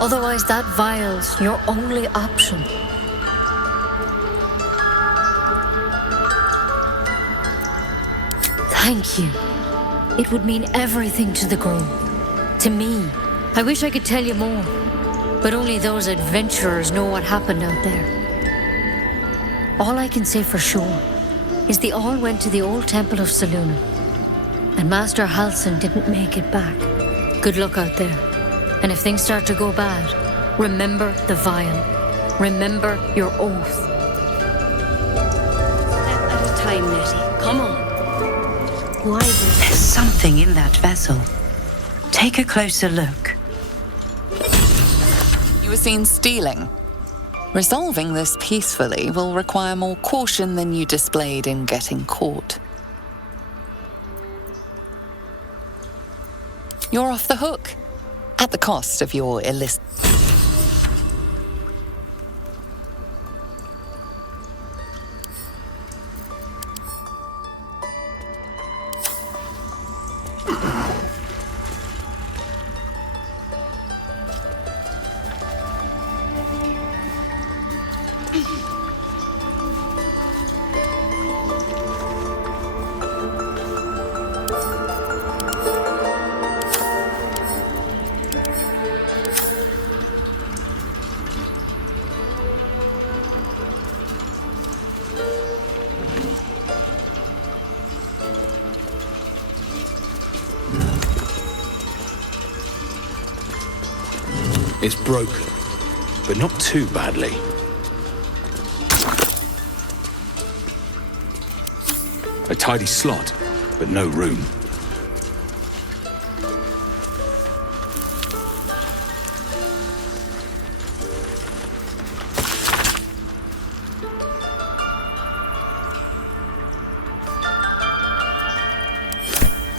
Otherwise, that vial's your only option. Thank you. It would mean everything to the Grove. To me. I wish I could tell you more. But only those adventurers know what happened out there. All I can say for sure is they all went to the old temple of Selûne, and Master Halsin didn't make it back. Good luck out there. And if things start to go bad, remember the vial. Remember your oath. Step at a time, Nettie. Come on. Why would... There's something in that vessel. Take a closer look. You were seen stealing. Resolving this peacefully will require more caution than you displayed in getting caught. You're off the hook, at the cost of your illicit... It's broken, but not too badly. A tidy slot, but no room.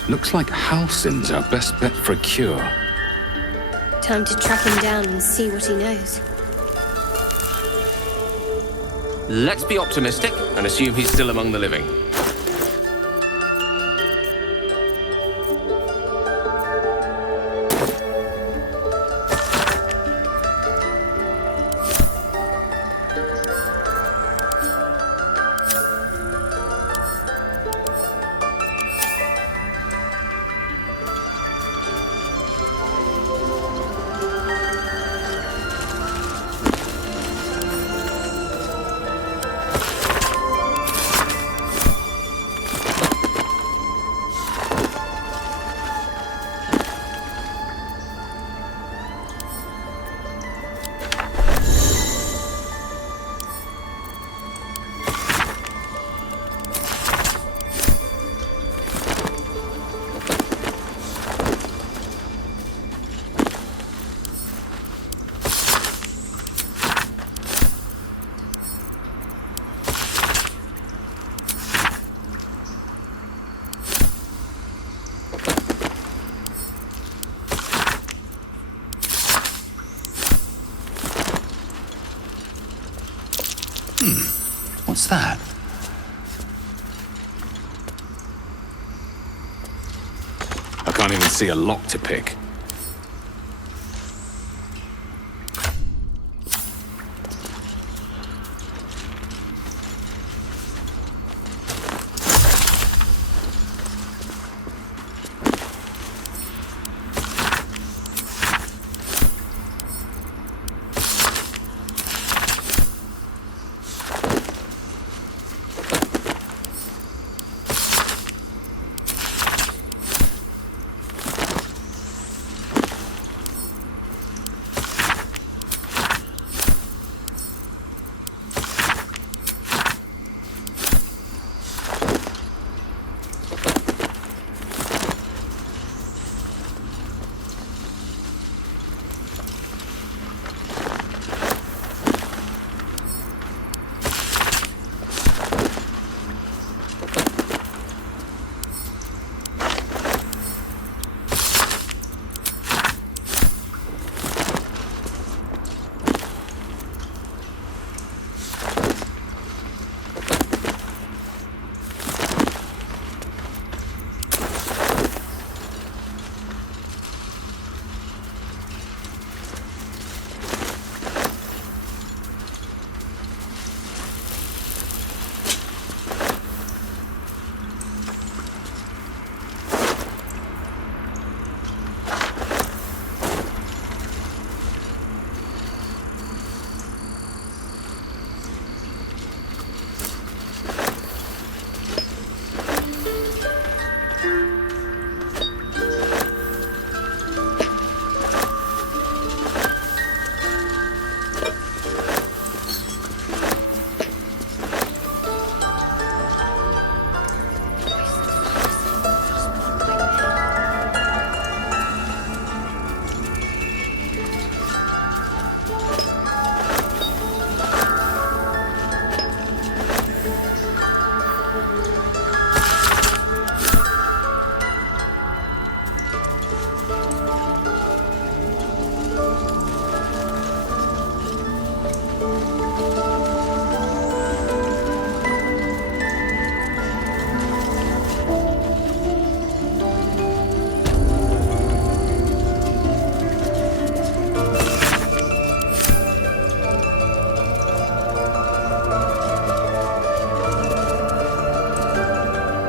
Looks like Halsin's our best bet for a cure. Time to track him down and see what he knows. Let's be optimistic and assume he's still among the living. What's that? I can't even see a lock to pick.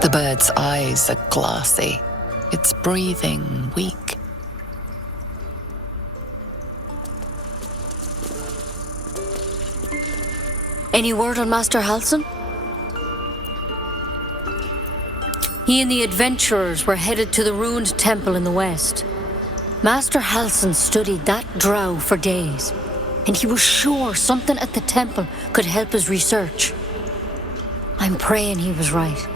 The bird's eyes are glassy, its breathing weak. Any word on Master Halsin? He and the adventurers were headed to the ruined temple in the west. Master Halsin studied that drow for days, and he was sure something at the temple could help his research. I'm praying he was right.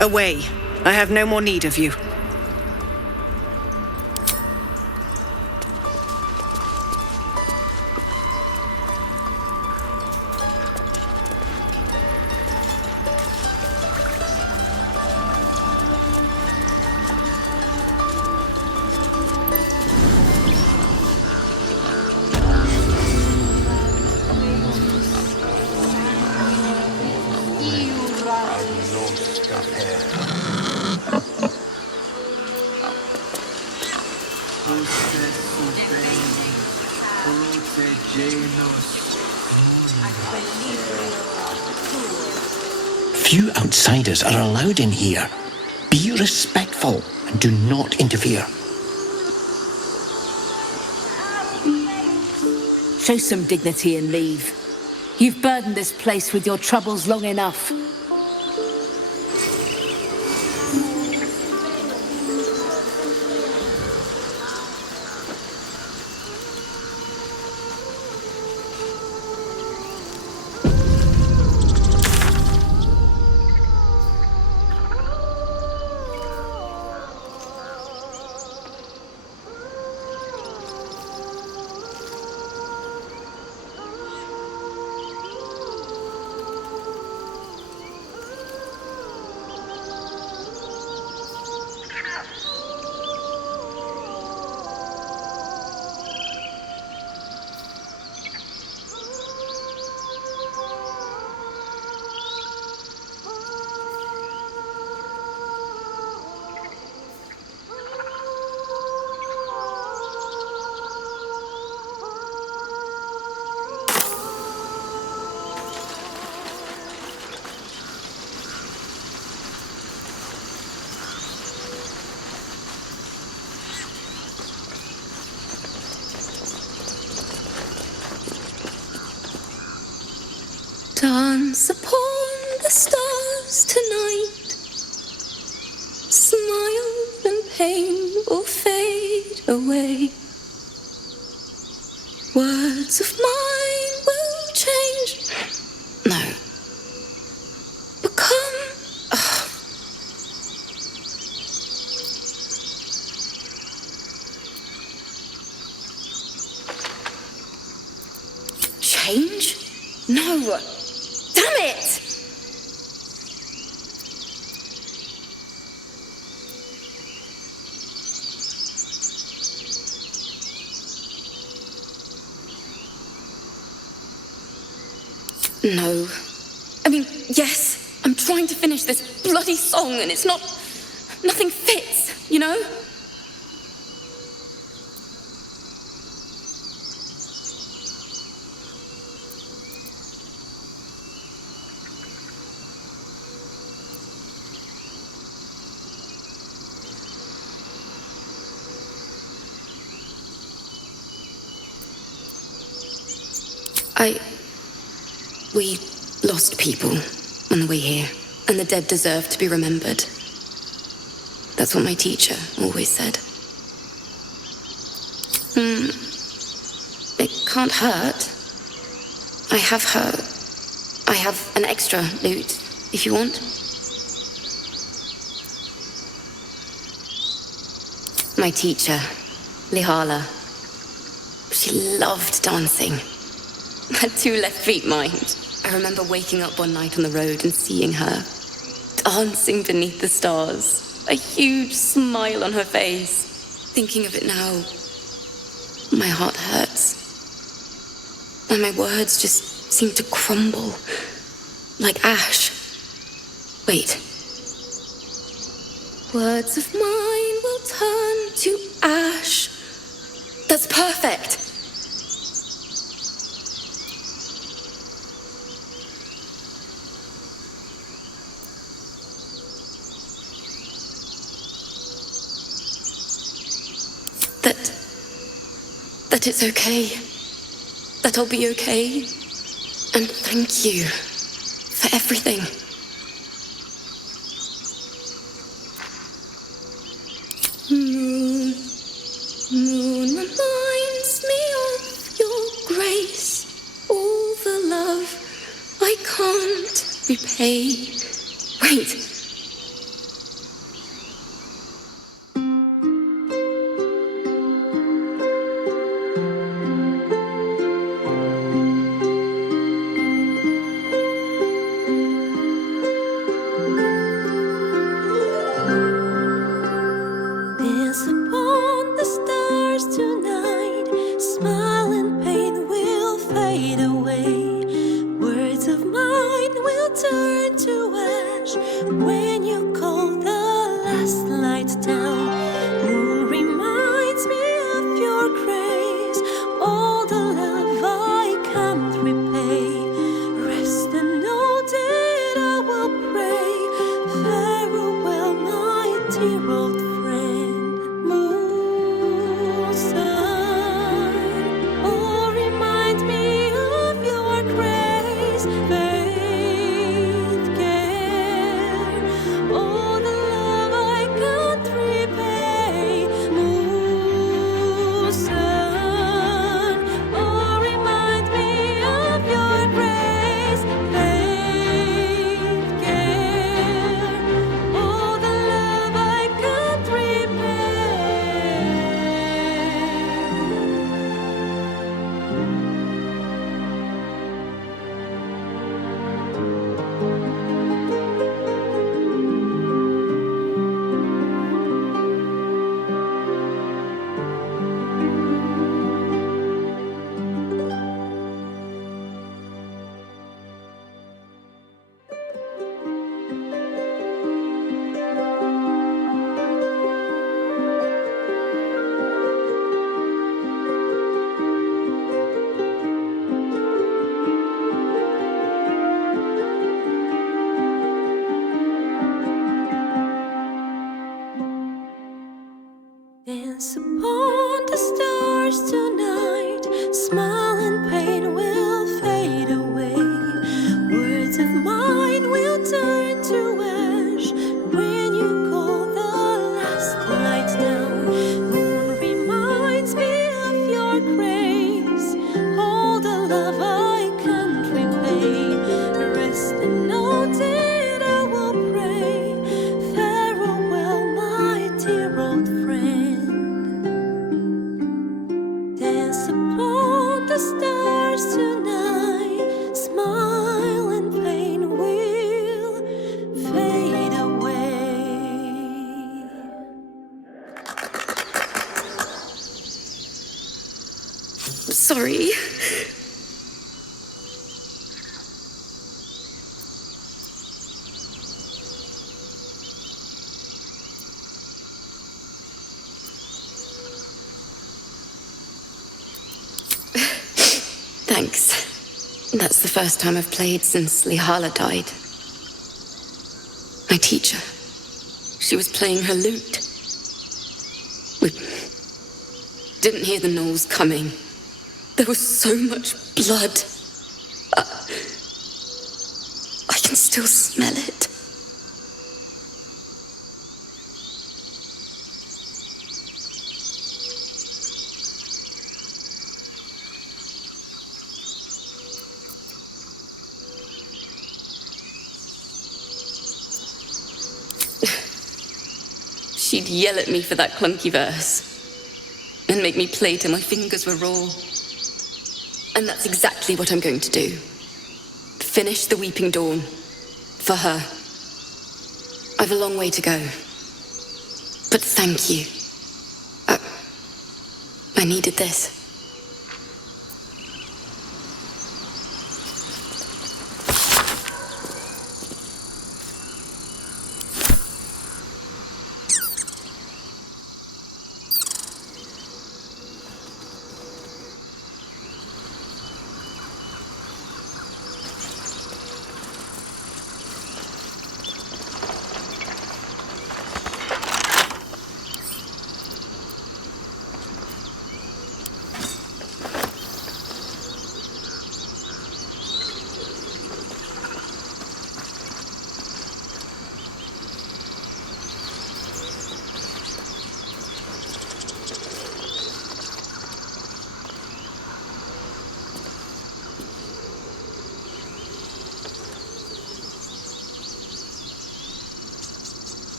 Away. I have no more need of you. Protegenos Few outsiders are allowed in here. Be respectful and do not interfere. Show some dignity and leave. You've burdened this place with your troubles long enough. Dance upon the stars tonight. Smile and pain will fade away. Words of mine will change. No. Become. Change? No. Damn it! No. I mean, yes, I'm trying to finish this bloody song and it's not... Nothing fits, you know? We lost people on the way here, and the dead deserve to be remembered. That's what my teacher always said. It can't hurt. I have an extra lute, if you want. My teacher, Lihala, she loved dancing. Had 2 left feet, mind. I remember waking up one night on the road and seeing her, dancing beneath the stars, a huge smile on her face. Thinking of it now, my heart hurts. And my words just seem to crumble, like ash. Wait. Words of mine will turn to ash. That's perfect. That it's okay. That I'll be okay. And thank you for everything. Moon, moon reminds me of your grace. All the love I can't repay. Wait. sorry. Thanks. That's the first time I've played since Lihala died. My teacher. She was playing her lute. We didn't hear the gnolls coming. There was so much blood. I can still smell it. She'd yell at me for that clunky verse and make me play till my fingers were raw. And that's exactly what I'm going to do. Finish the Weeping Dawn. For her. I've a long way to go. But thank you. I needed this.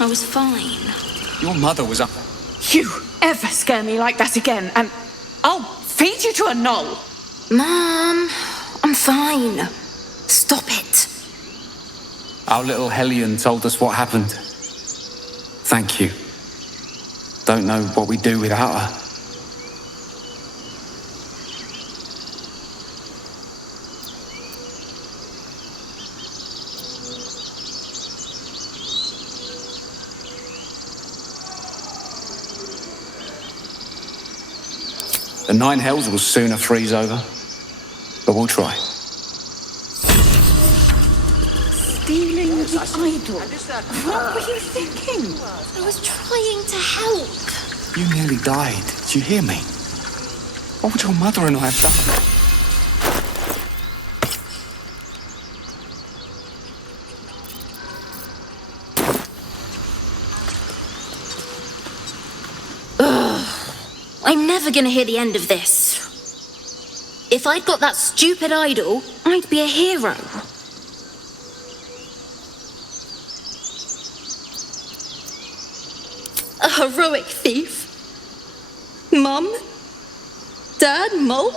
I was fine. Your mother was up. You ever scare me like that again, and I'll feed you to a gnoll. Mom, I'm fine. Stop it. Our little Hellion told us what happened. Thank you. Don't know what we'd do without her. The Nine Hells will sooner freeze over, but we'll try. Stealing the idol. What were you thinking? I was trying to help. You nearly died. Did you hear me? What would your mother and I have done? I'm never gonna hear the end of this. If I'd got that stupid idol, I'd be a hero. A heroic thief? Mum? Dad? Mole?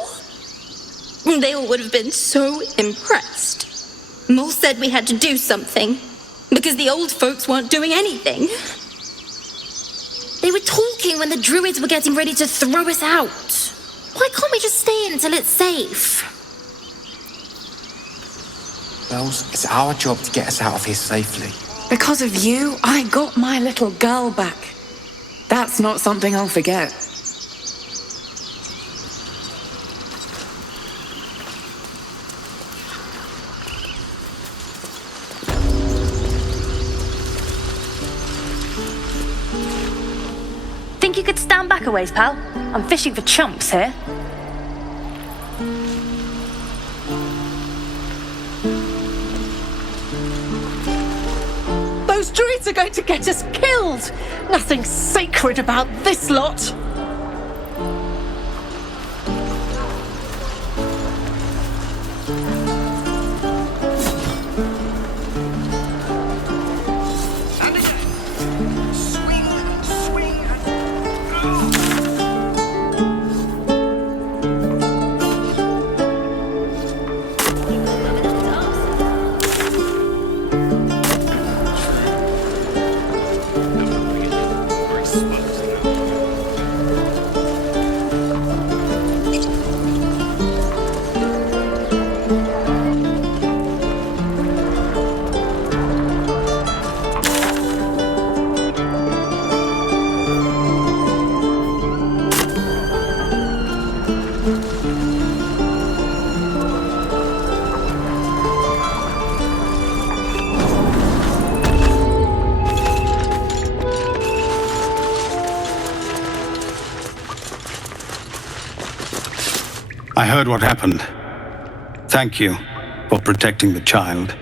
They all would have been so impressed. Mole said we had to do something, because the old folks weren't doing anything. They were talking when the druids were getting ready to throw us out. Why can't we just stay in until it's safe? Bells, it's our job to get us out of here safely. Because of you, I got my little girl back. That's not something I'll forget. Think you could stand back a ways, pal? I'm fishing for chumps here. Those druids are going to get us killed! Nothing sacred about this lot! I heard what happened. Thank you for protecting the child.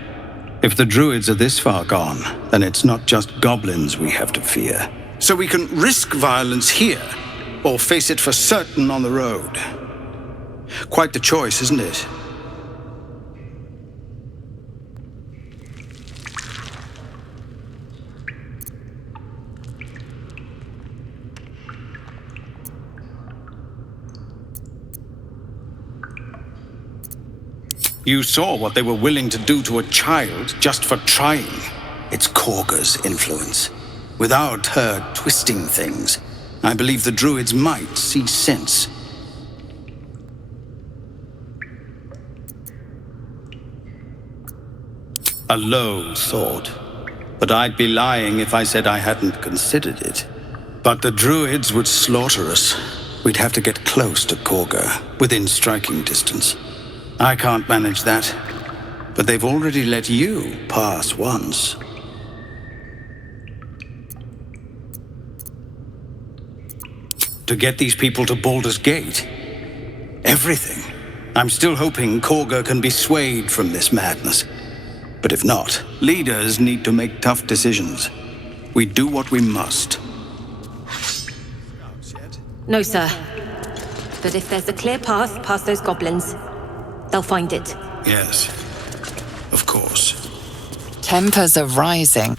If the druids are this far gone, then it's not just goblins we have to fear. So we can risk violence here, or face it for certain on the road. Quite the choice, isn't it? You saw what they were willing to do to a child just for trying. It's Korga's influence. Without her twisting things, I believe the druids might see sense. A low thought. But I'd be lying if I said I hadn't considered it. But the druids would slaughter us. We'd have to get close to Korga, within striking distance. I can't manage that, but they've already let you pass once. To get these people to Baldur's Gate? Everything. I'm still hoping Korga can be swayed from this madness. But if not, leaders need to make tough decisions. We do what we must. No, sir. But if there's a clear path past those goblins, they'll find it. Yes, of course. Tempers are rising.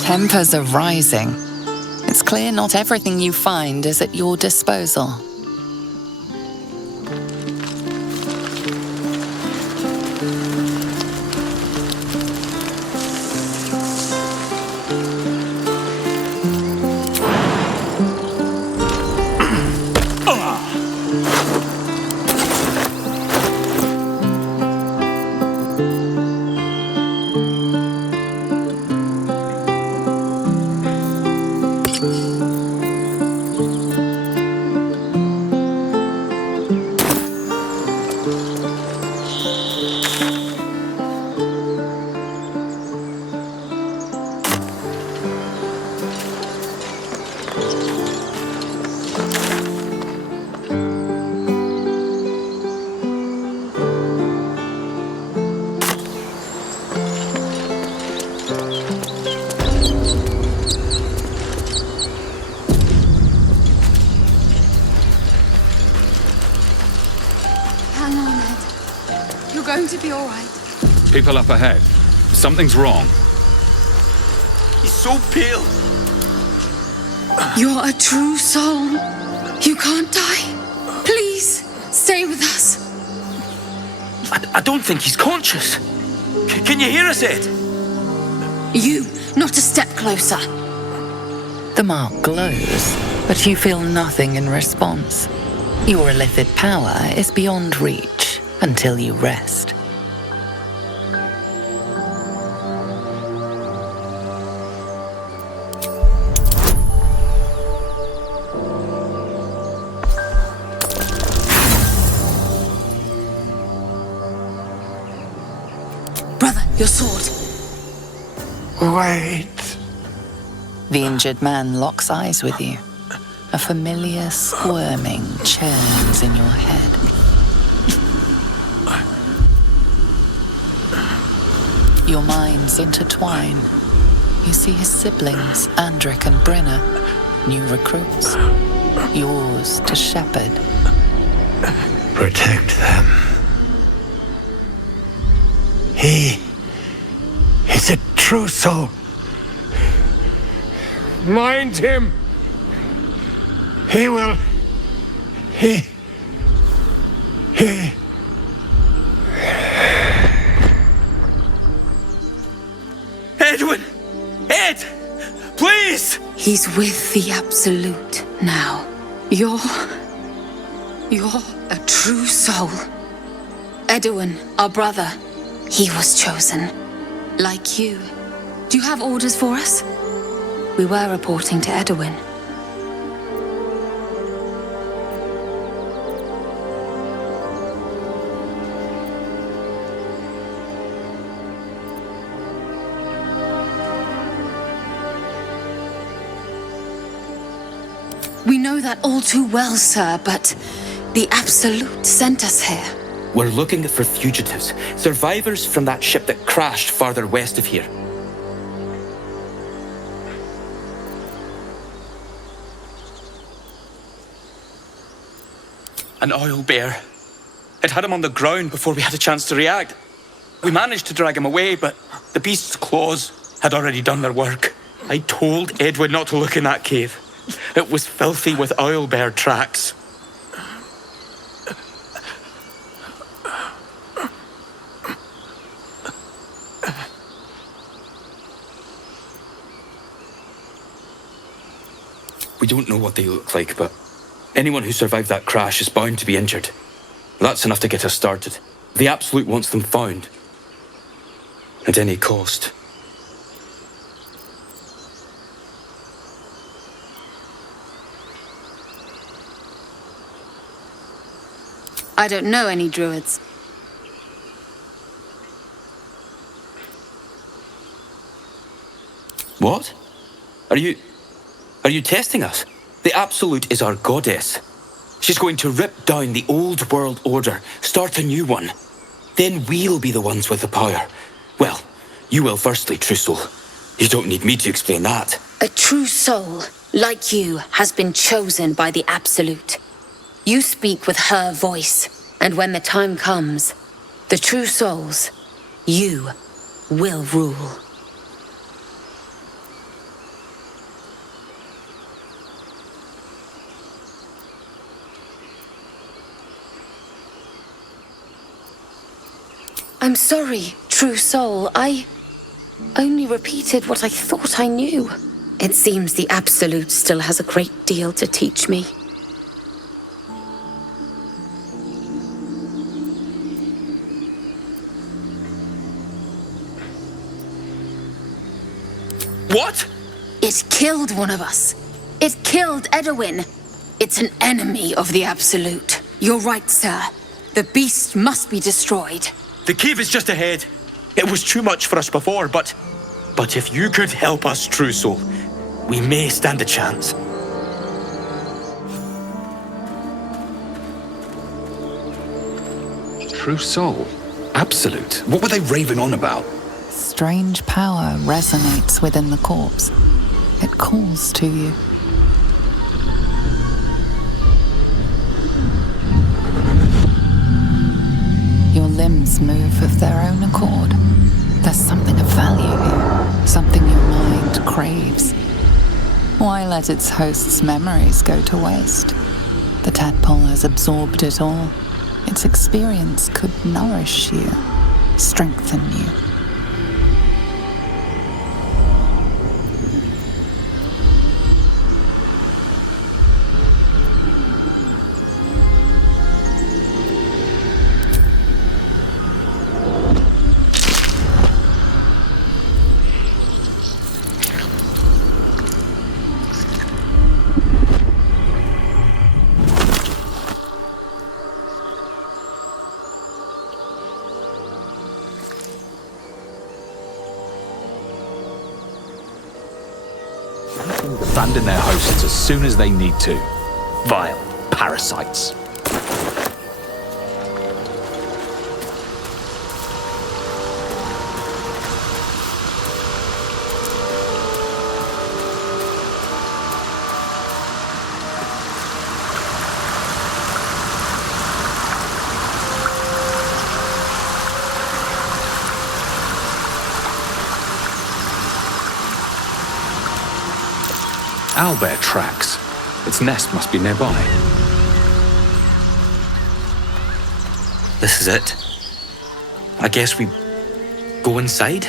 Tempers are rising. It's clear not everything you find is at your disposal. People up ahead. Something's wrong. He's so pale. You're a true soul. You can't die. Please, stay with us. I don't think he's conscious. Can you hear us, Ed? You, not a step closer. The mark glows, but you feel nothing in response. Your illithid power is beyond reach until you rest. Brother, your sword. Wait. The injured man locks eyes with you. A familiar squirming churns in your head. Your minds intertwine. You see his siblings, Andric and Brenna, new recruits. Yours to shepherd. Protect them. He is a true soul. Mind him. He will. He. Edwin! Ed! Please! He's with the Absolute now. You're a true soul. Edwin, our brother, he was chosen. Like you. Do you have orders for us? We were reporting to Edwin. We know that all too well, sir, but the Absolute sent us here. We're looking for fugitives, survivors from that ship that crashed farther west of here. An oil bear. It had him on the ground before we had a chance to react. We managed to drag him away, but the beast's claws had already done their work. I told Edwin not to look in that cave. It was filthy with oil bear tracks. We don't know what they look like, but anyone who survived that crash is bound to be injured. That's enough to get us started. The Absolute wants them found. At any cost. I don't know any druids. What? Are you testing us? The Absolute is our goddess. She's going to rip down the old world order, start a new one. Then we'll be the ones with the power. Well, you will firstly, true soul. You don't need me to explain that. A true soul, like you, has been chosen by the Absolute. You speak with her voice, and when the time comes, the true souls, you will rule. I'm sorry, true soul. I only repeated what I thought I knew. It seems the Absolute still has a great deal to teach me. What? It killed one of us. It killed Edwin. It's an enemy of the Absolute. You're right, sir. The beast must be destroyed. The cave is just ahead. It was too much for us before, but if you could help us, true soul, we may stand a chance. True soul? Absolute? What were they raving on about? Strange power resonates within the corpse. It calls to you. Your limbs move of their own accord. There's something of value here, something your mind craves. Why let its host's memories go to waste? The tadpole has absorbed it all. Its experience could nourish you, strengthen you. Abandon their hosts as soon as they need to. Vile parasites. Owlbear tracks. Its nest must be nearby. This is it. I guess we go inside?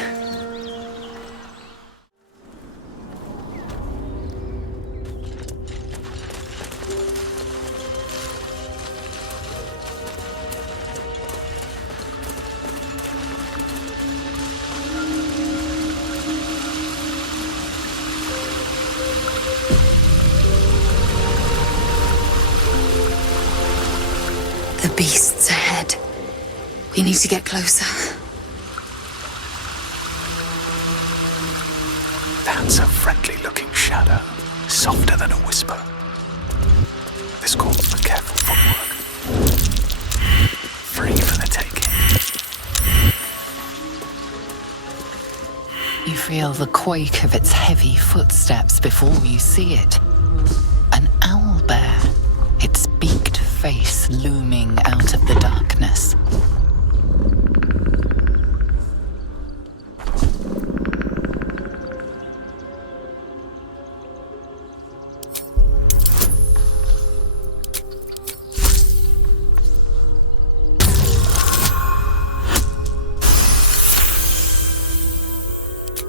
The beast's ahead. We need to get closer. That's a friendly-looking shadow, softer than a whisper. This calls for careful footwork. Free for the taking. You feel the quake of its heavy footsteps before you see it. An owlbear, its beaked face looming out of the darkness.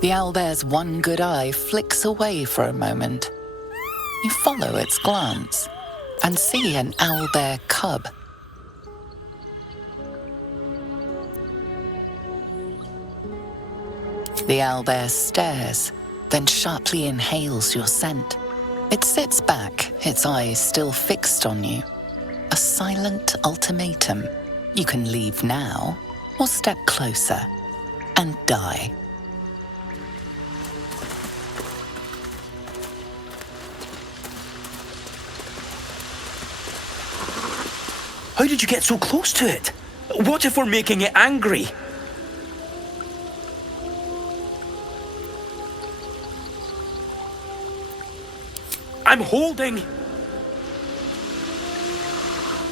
The owlbear's one good eye flicks away for a moment. You follow its glance and see an owlbear cub. The owlbear stares, then sharply inhales your scent. It sits back, its eyes still fixed on you. A silent ultimatum. You can leave now, or step closer and die. How did you get so close to it? What if we're making it angry? I'm holding.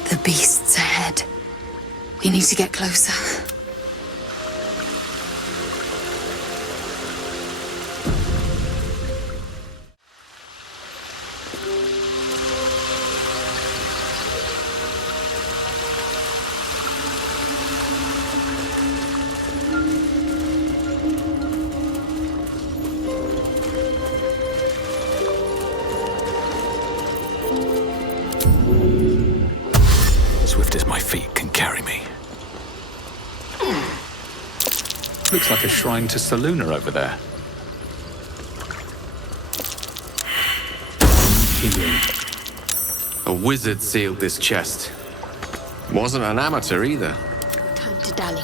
The beast's ahead. We need to get closer. Swift as my feet can carry me. Looks like a shrine to Saluna over there. Healing. A wizard sealed this chest. Wasn't an amateur either. Time to dally.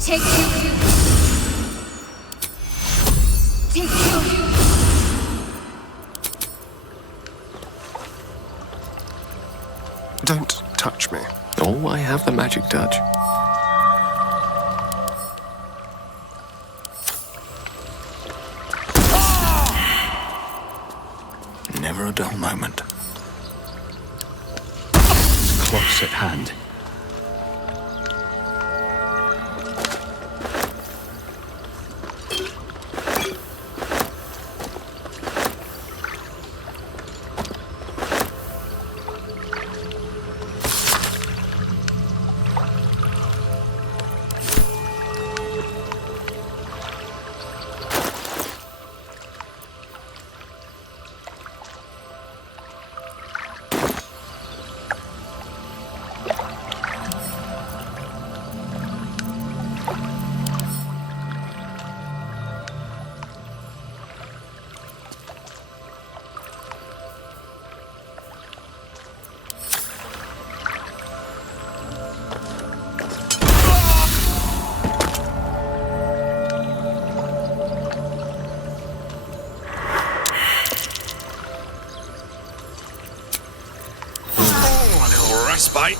Take you. Don't touch me. Oh, I have the magic touch. Never a dull moment. Close at hand. Frostbite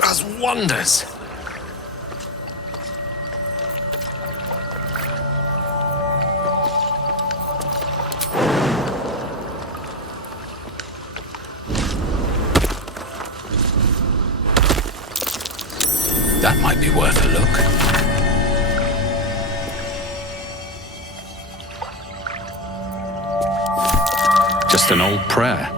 does wonders. That might be worth a look. Just an old prayer.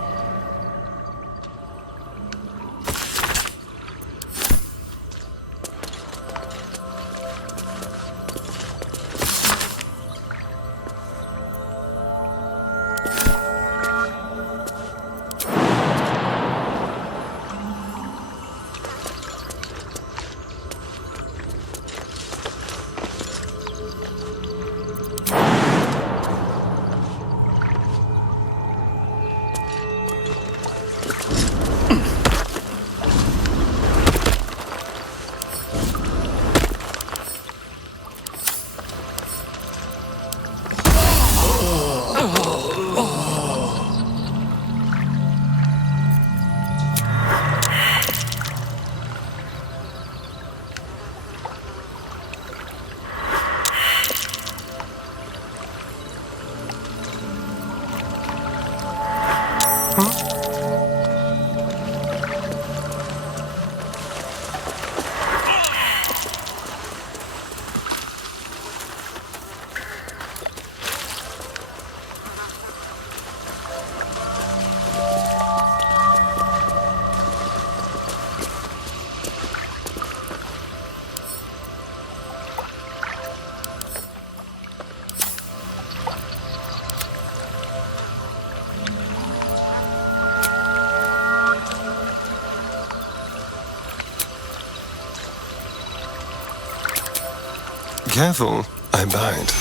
Careful, I bite.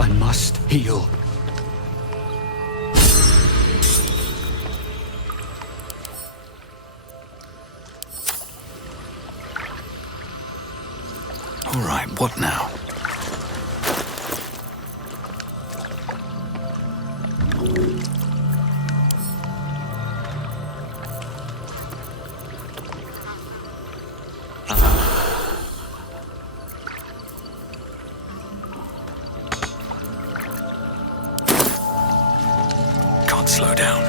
I must heal. All right, what now? Can't slow down.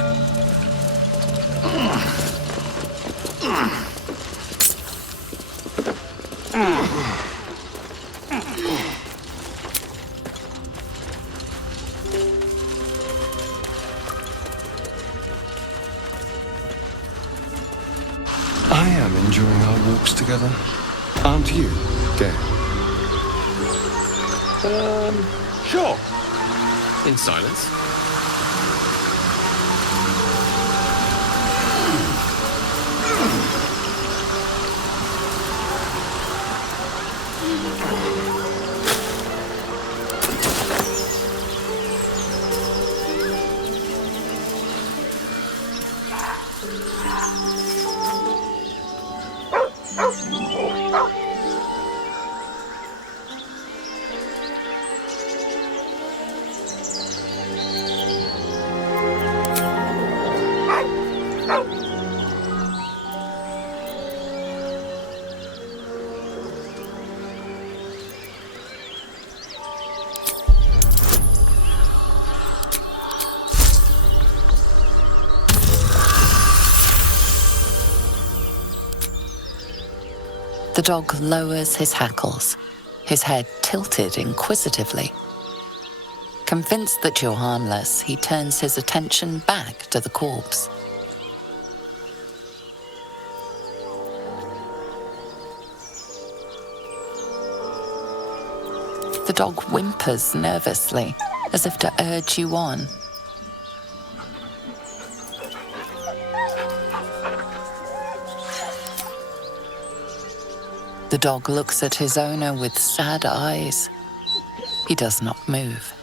I am enjoying our walks together. Aren't you, Dave? Sure. In silence. The dog lowers his hackles, his head tilted inquisitively. Convinced that you're harmless, he turns his attention back to the corpse. The dog whimpers nervously, as if to urge you on. The dog looks at his owner with sad eyes. He does not move.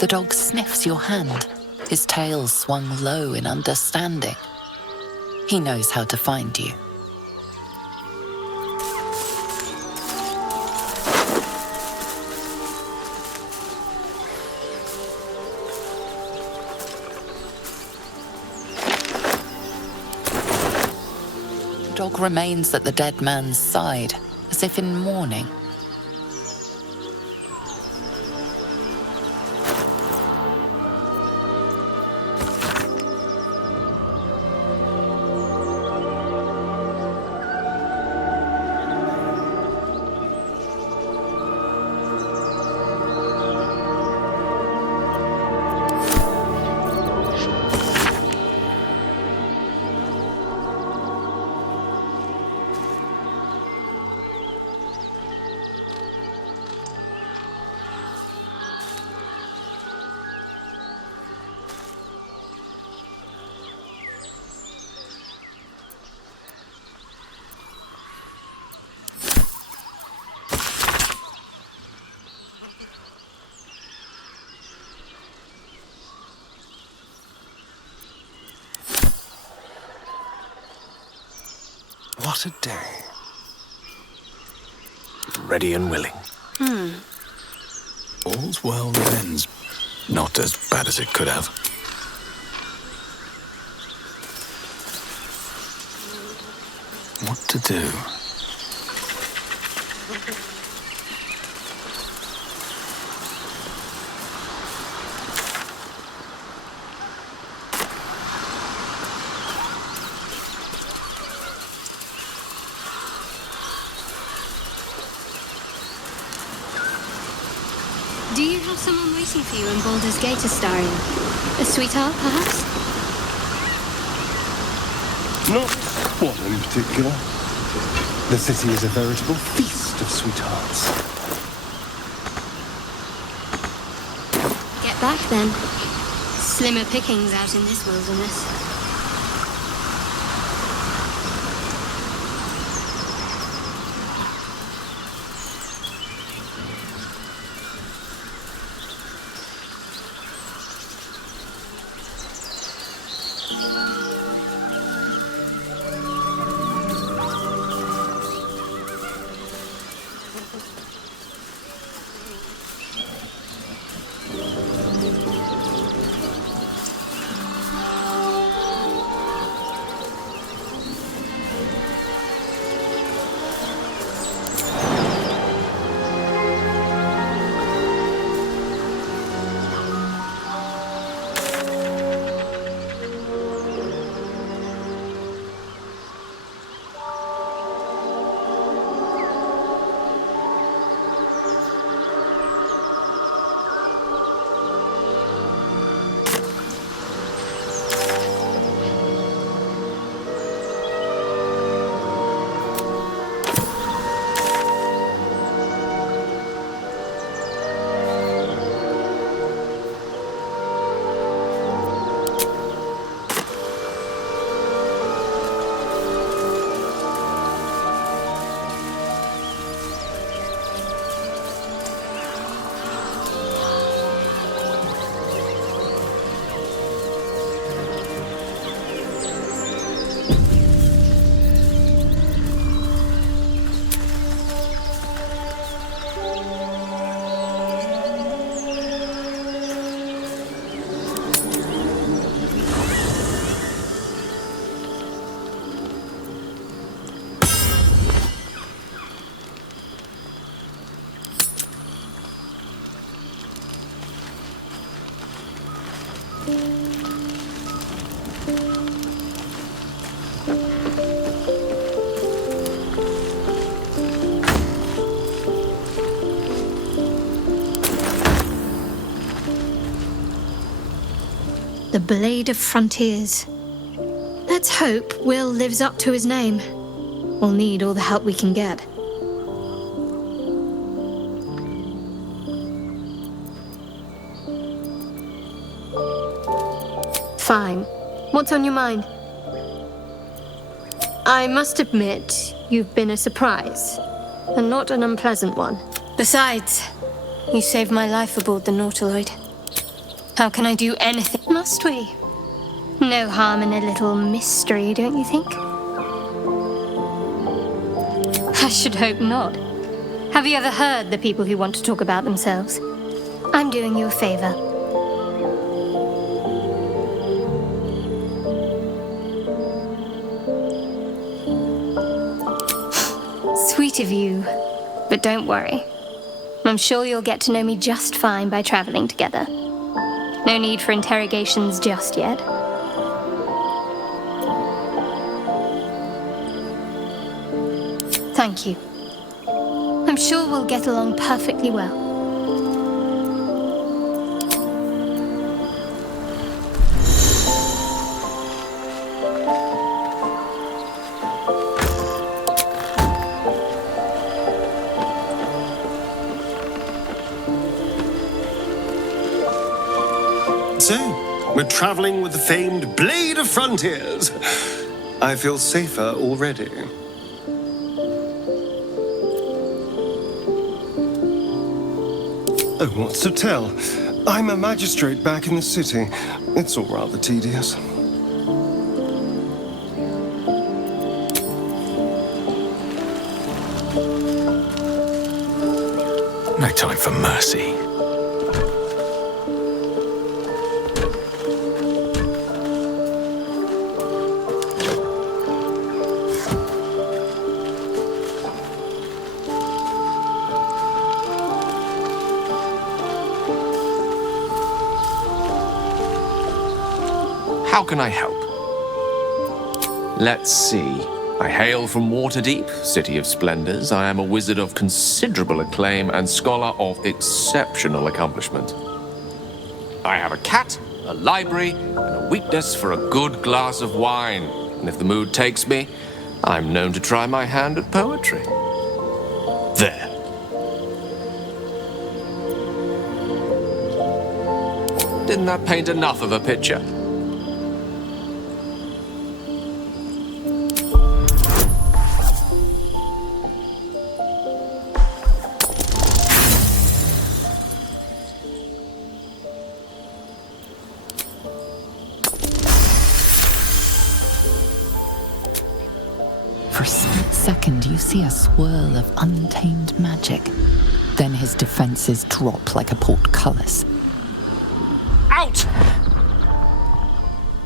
The dog sniffs your hand, his tail swung low in understanding. He knows how to find you. dog remains at the dead man's side, as if in mourning. What a day. Ready and willing. All's well that ends. Not as bad as it could have. What to do? Do you have someone waiting for you in Baldur's Gate, Astarion? A sweetheart, perhaps? Not one in particular. The city is a veritable feast of sweethearts. Get back, then. Slimmer pickings out in this wilderness. The Blade of Frontiers. Let's hope Will lives up to his name. We'll need all the help we can get. Fine. What's on your mind? I must admit, you've been a surprise, and not an unpleasant one. Besides, you saved my life aboard the Nautiloid. How can I do anything? Must we? No harm in a little mystery, don't you think? I should hope not. Have you ever heard the people who want to talk about themselves? I'm doing you a favor. Sweet of you, but don't worry. I'm sure you'll get to know me just fine by traveling together. No need for interrogations just yet. Thank you. I'm sure we'll get along perfectly well. So, we're traveling with the famed Blade of Frontiers. I feel safer already. Oh, what's to tell? I'm a magistrate back in the city. It's all rather tedious. No time for mercy. How can I help? Let's see. I hail from Waterdeep, City of Splendors. I am a wizard of considerable acclaim and scholar of exceptional accomplishment. I have a cat, a library, and a weakness for a good glass of wine. And if the mood takes me, I'm known to try my hand at poetry. There. Didn't that paint enough of a picture? For a split second, you see a swirl of untamed magic. Then his defenses drop like a portcullis. Out!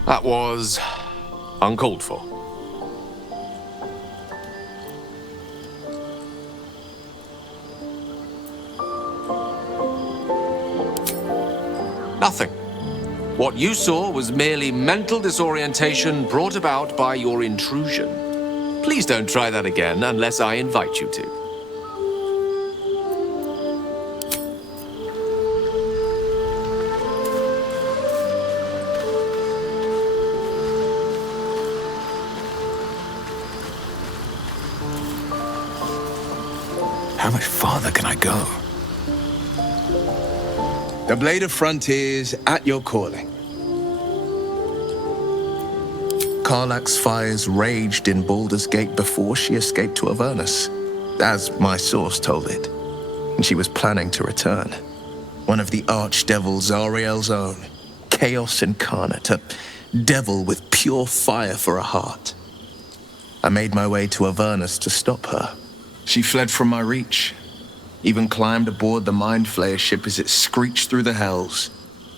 That was uncalled for. Nothing. What you saw was merely mental disorientation brought about by your intrusion. Please don't try that again unless I invite you to. How much farther can I go? The Blade of Frontiers at your calling. Karlach's fires raged in Baldur's Gate before she escaped to Avernus, as my source told it, and she was planning to return. One of the archdevils Zariel's own, chaos incarnate, a devil with pure fire for a heart. I made my way to Avernus to stop her. She fled from my reach, even climbed aboard the Mind Flayer ship as it screeched through the hells.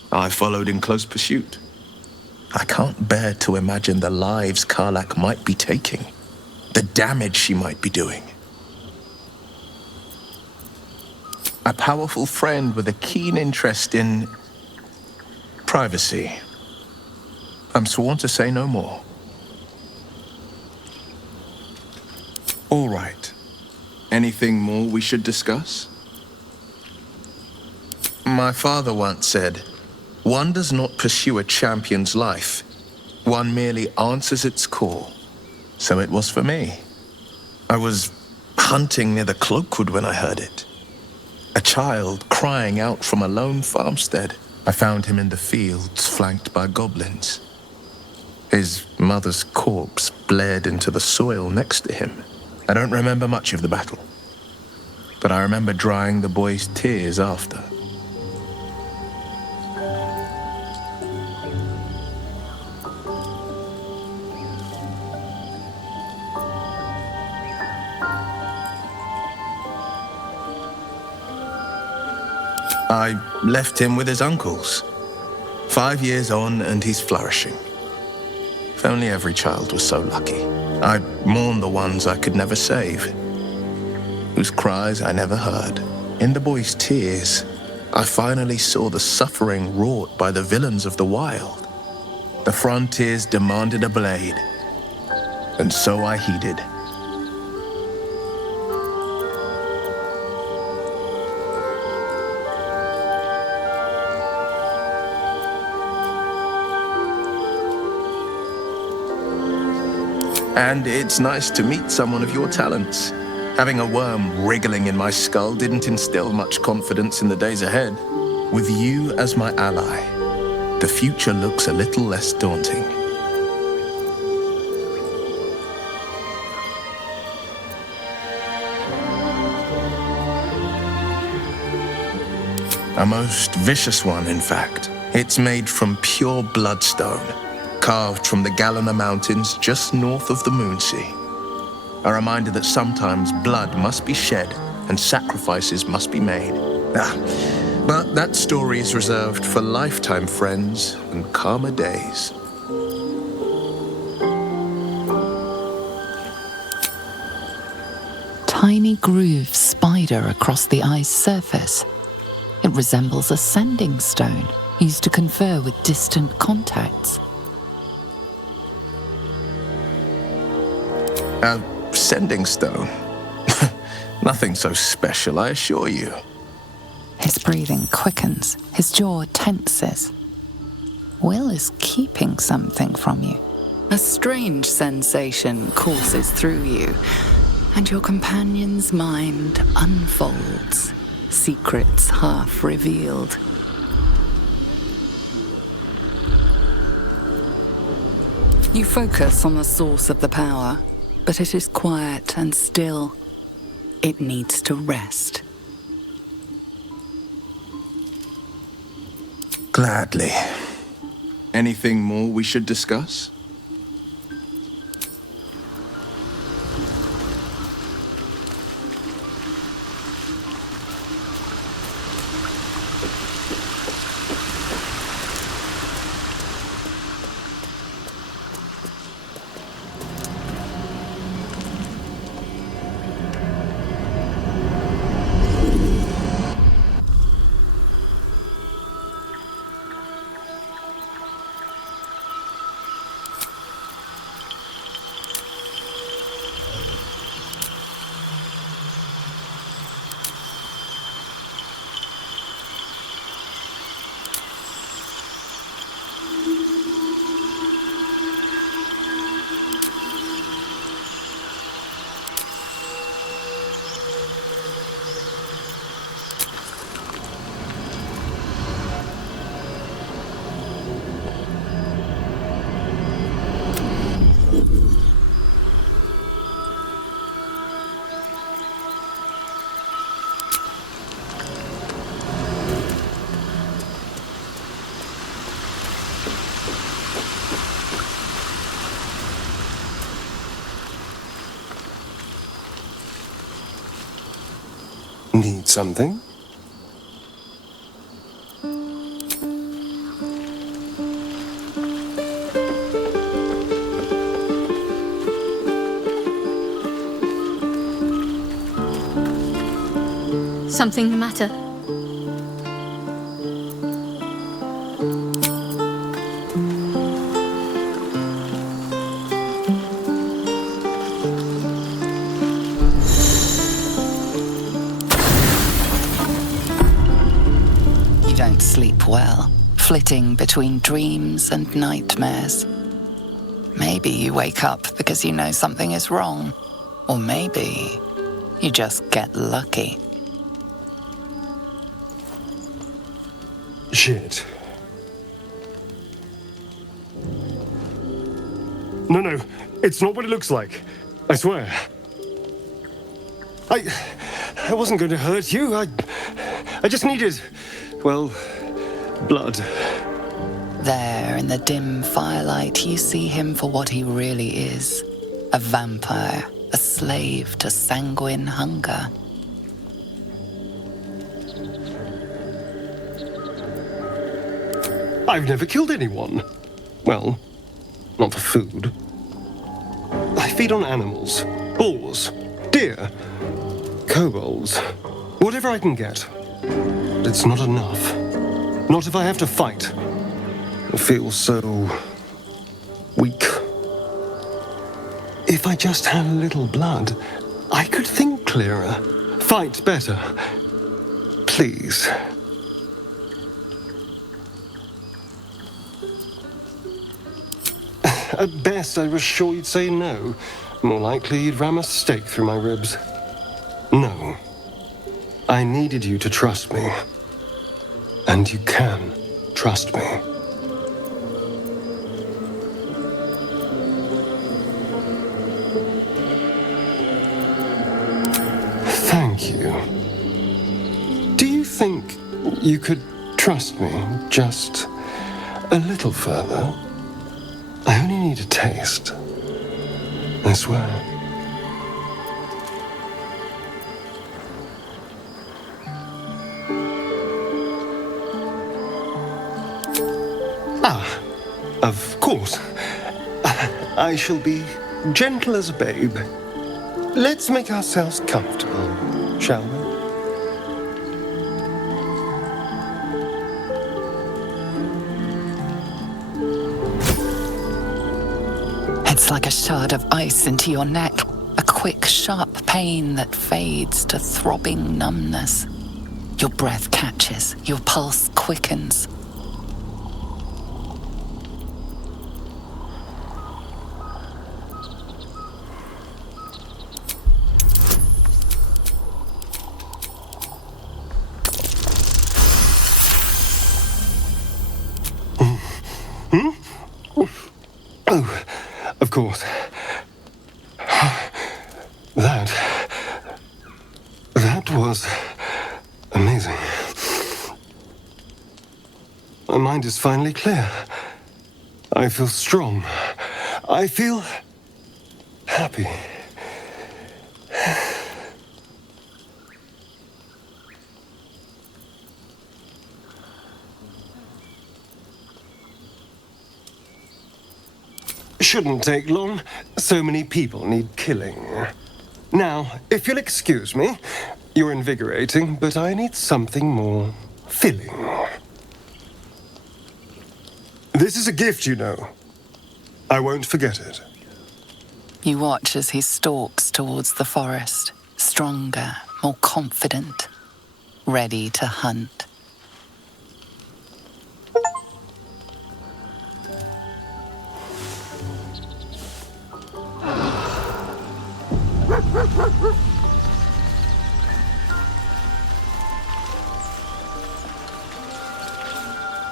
I followed in close pursuit. I can't bear to imagine the lives Karlach might be taking, the damage she might be doing. A powerful friend with a keen interest in privacy. I'm sworn to say no more. All right. Anything more we should discuss? My father once said, "One does not pursue a champion's life. One merely answers its call." So it was for me. I was hunting near the Cloakwood when I heard it. A child crying out from a lone farmstead. I found him in the fields, flanked by goblins. His mother's corpse bled into the soil next to him. I don't remember much of the battle, but I remember drying the boy's tears after. I left him with his uncles. 5 years on, and he's flourishing. If only every child was so lucky. I mourn the ones I could never save. whose cries I never heard. In the boy's tears, I finally saw the suffering wrought by the villains of the wild. The frontiers demanded a blade, and so I heeded. And it's nice to meet someone of your talents. Having a worm wriggling in my skull didn't instill much confidence in the days ahead. With you as my ally, the future looks a little less daunting. A most vicious one, in fact. It's made from pure bloodstone, carved from the Galena Mountains just north of the Moonsea. A reminder that sometimes blood must be shed and sacrifices must be made. But that story is reserved for lifetime friends and calmer days. Tiny grooves spider across the eye's surface. It resembles a sending stone used to confer with distant contacts. A sending stone? Nothing so special, I assure you. His breathing quickens, his jaw tenses. Will is keeping something from you. A strange sensation courses through you, and your companion's mind unfolds, secrets half revealed. You focus on the source of the power, but it is quiet and still. It needs to rest. Gladly. Anything more we should discuss? Need something? Something the matter? You don't sleep well, flitting between dreams and nightmares. Maybe you wake up because you know something is wrong, or maybe you just get lucky. Shit. No, it's not what it looks like. I swear. I wasn't going to hurt you. I just needed, well, blood. There, in the dim firelight, you see him for what he really is. A vampire, a slave to sanguine hunger. I've never killed anyone. Well, not for food. I feed on animals, boars, deer. Kobolds. Whatever I can get. It's not enough. Not if I have to fight. I feel so weak. If I just had a little blood, I could think clearer, fight better. Please. At best, I was sure you'd say no. More likely, you'd ram a stake through my ribs. No. I needed you to trust me. And you can trust me. Thank you. Do you think you could trust me just a little further? I only need a taste. I swear. Of course. I shall be gentle as a babe. Let's make ourselves comfortable, shall we? It's like a shard of ice into your neck, a quick, sharp pain that fades to throbbing numbness. Your breath catches, your pulse quickens. Oh, of course. That was amazing. My mind is finally clear. I feel strong. I feel happy. Shouldn't take long. So many people need killing. Now, if you'll excuse me, you're invigorating, but I need something more filling. This is a gift, you know. I won't forget it. You watch as he stalks towards the forest, stronger, more confident, ready to hunt.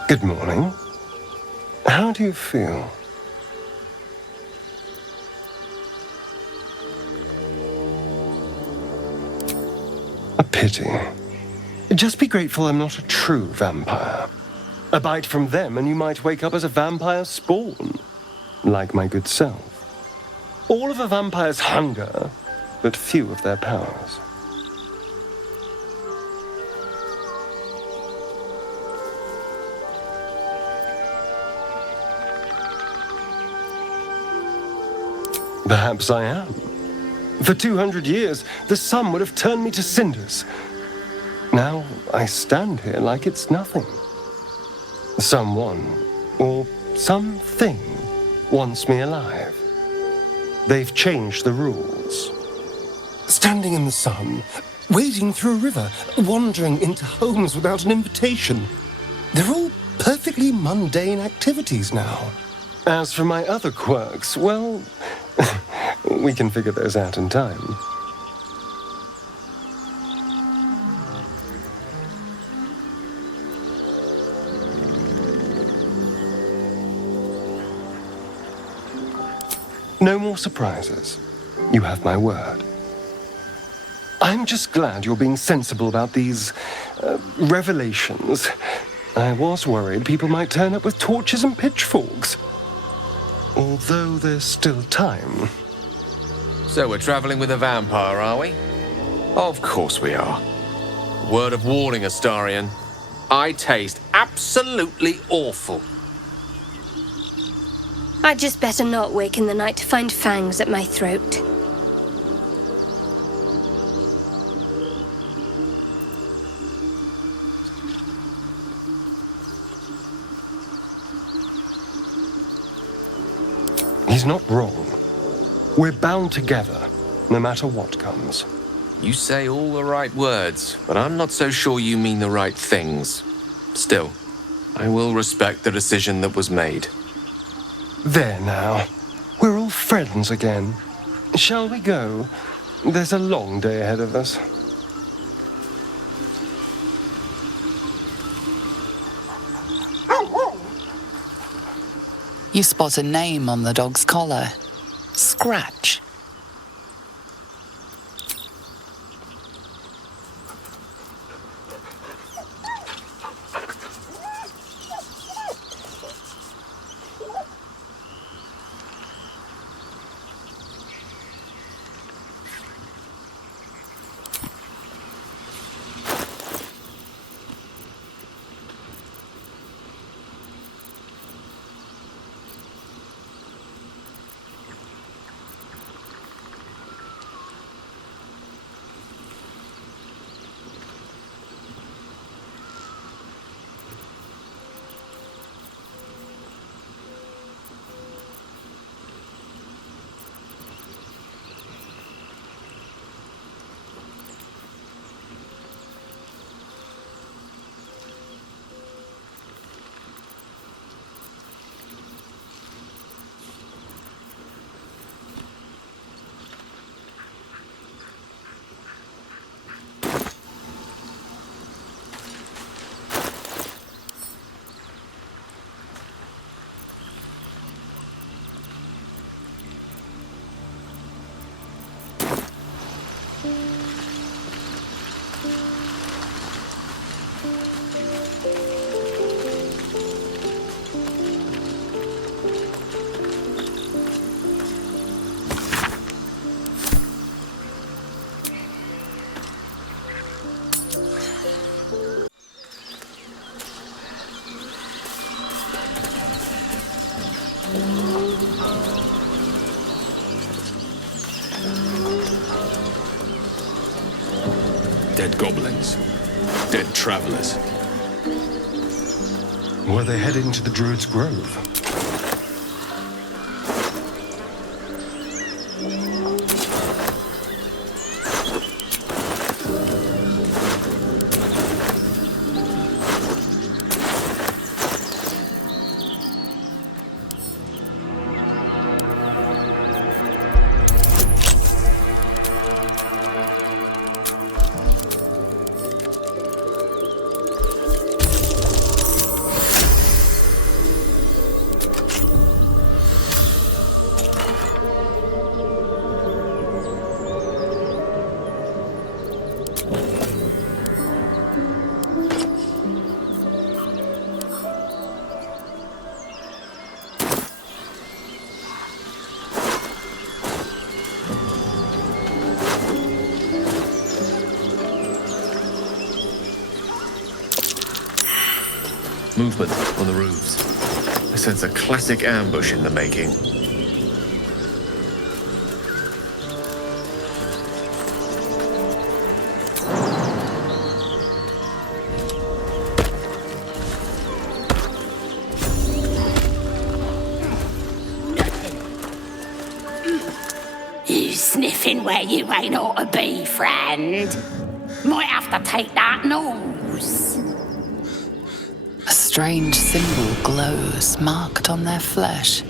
Good morning. How do you feel? A pity. Just be grateful I'm not a true vampire. A bite from them and you might wake up as a vampire spawn, like my good self. All of a vampire's hunger, but few of their powers. Perhaps I am. For 200 years, the sun would have turned me to cinders. Now I stand here like it's nothing. Someone, or something, wants me alive. They've changed the rules. Standing in the sun, wading through a river, wandering into homes without an invitation. They're all perfectly mundane activities now. As for my other quirks, well, we can figure those out in time. No more surprises. You have my word. I'm just glad you're being sensible about these revelations. I was worried people might turn up with torches and pitchforks. Although there's still time. So we're traveling with a vampire, are we? Of course we are. Word of warning, Astarion. I taste absolutely awful. I'd just better not wake in the night to find fangs at my throat. He's not wrong. We're bound together, no matter what comes. You say all the right words, but I'm not so sure you mean the right things. Still, I will respect the decision that was made. There now. We're all friends again. Shall we go? There's a long day ahead of us. You spot a name on the dog's collar. Scratch. Dead goblins. Dead travelers. Were they heading to the Druid's Grove? Movement on the roofs. I sense a classic ambush in the making. You sniffing where you ain't ought to be, friend. Might have to take that nose. A strange symbol glows, marked on their flesh,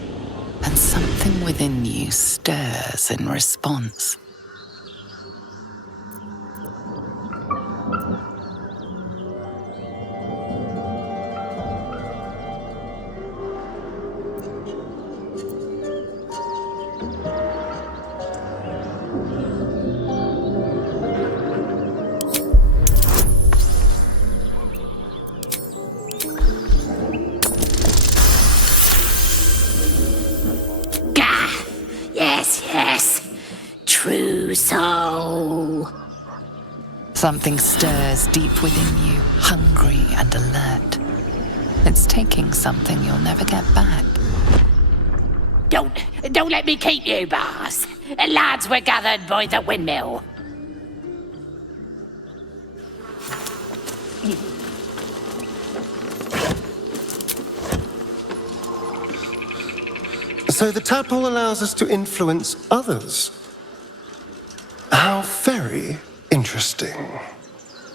and something within you stirs in response. Yes. True soul. Something stirs deep within you, hungry and alert. It's taking something you'll never get back. Don't let me keep you, boss. Lads were gathered by the windmill. So the tadpole allows us to influence others. How very interesting.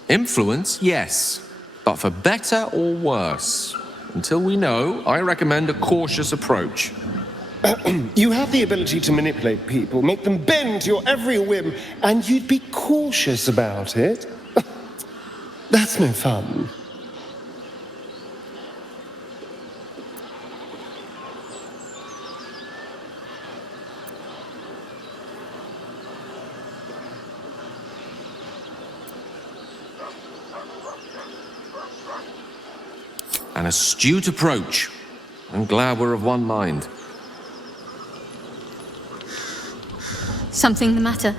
Influence, yes. But for better or worse. Until we know, I recommend a cautious approach. You have the ability to manipulate people, make them bend to your every whim, and you'd be cautious about it? That's no fun. An astute approach. I'm glad we're of one mind. Something the matter?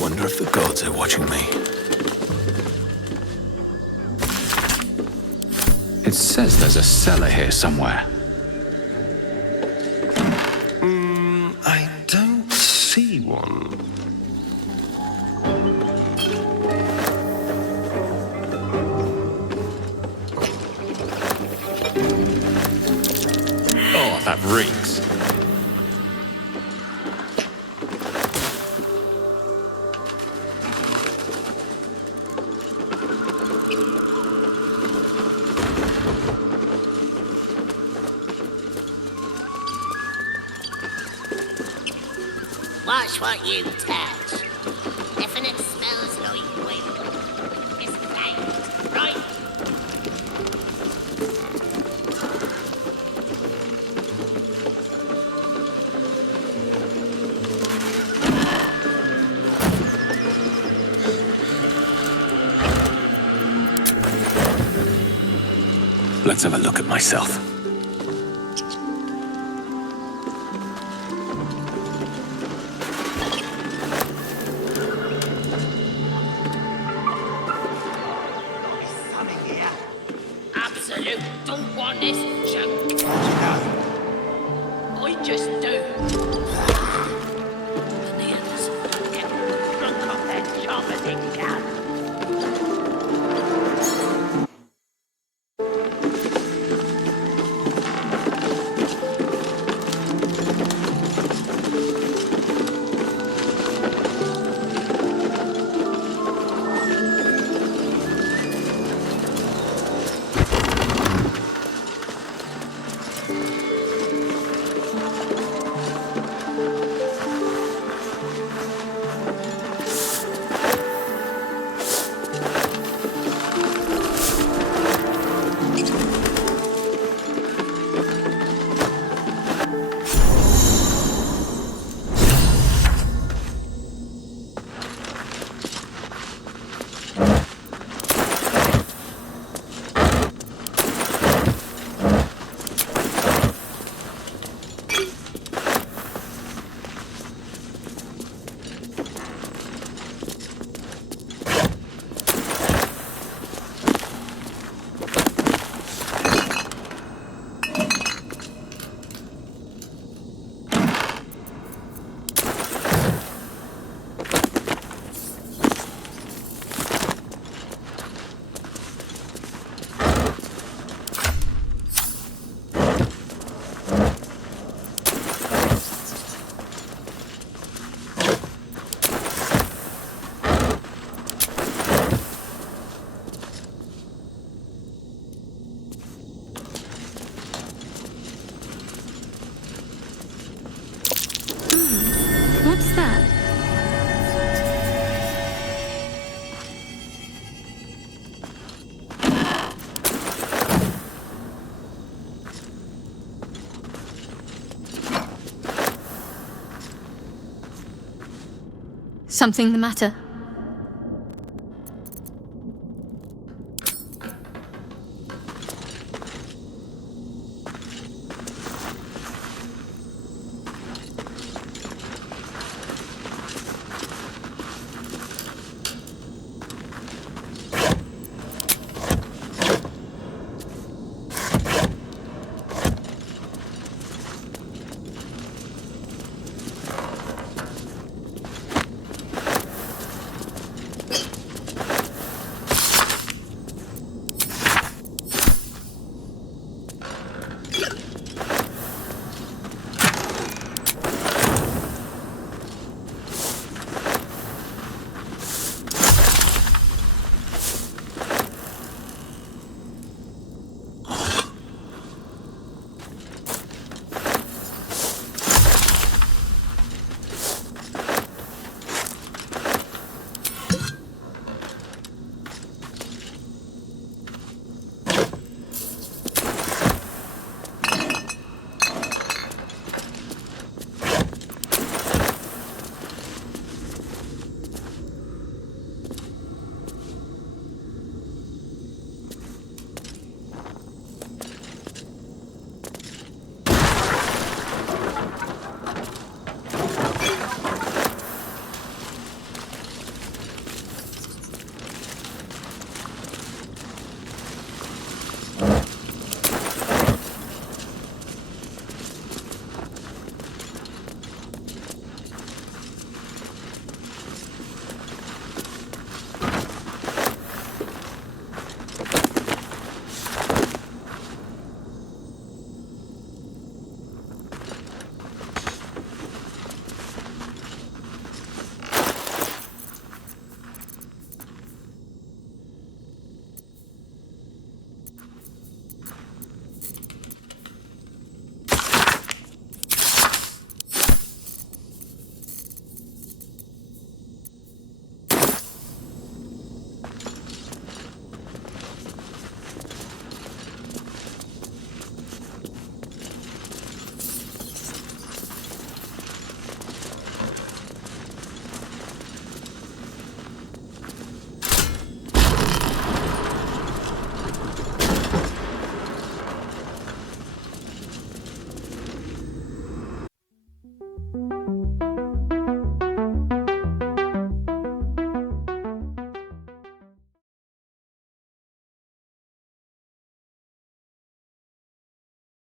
Wonder if the gods are watching me. It says there's a cellar here somewhere. I don't see one. Oh, that reeks. Watch what you touch. Definite smells like oil. It's tagged, right? Let's have a look at myself. Absolute don't want this junk. I just do. And the others get drunk off their choppers in can. Something the matter?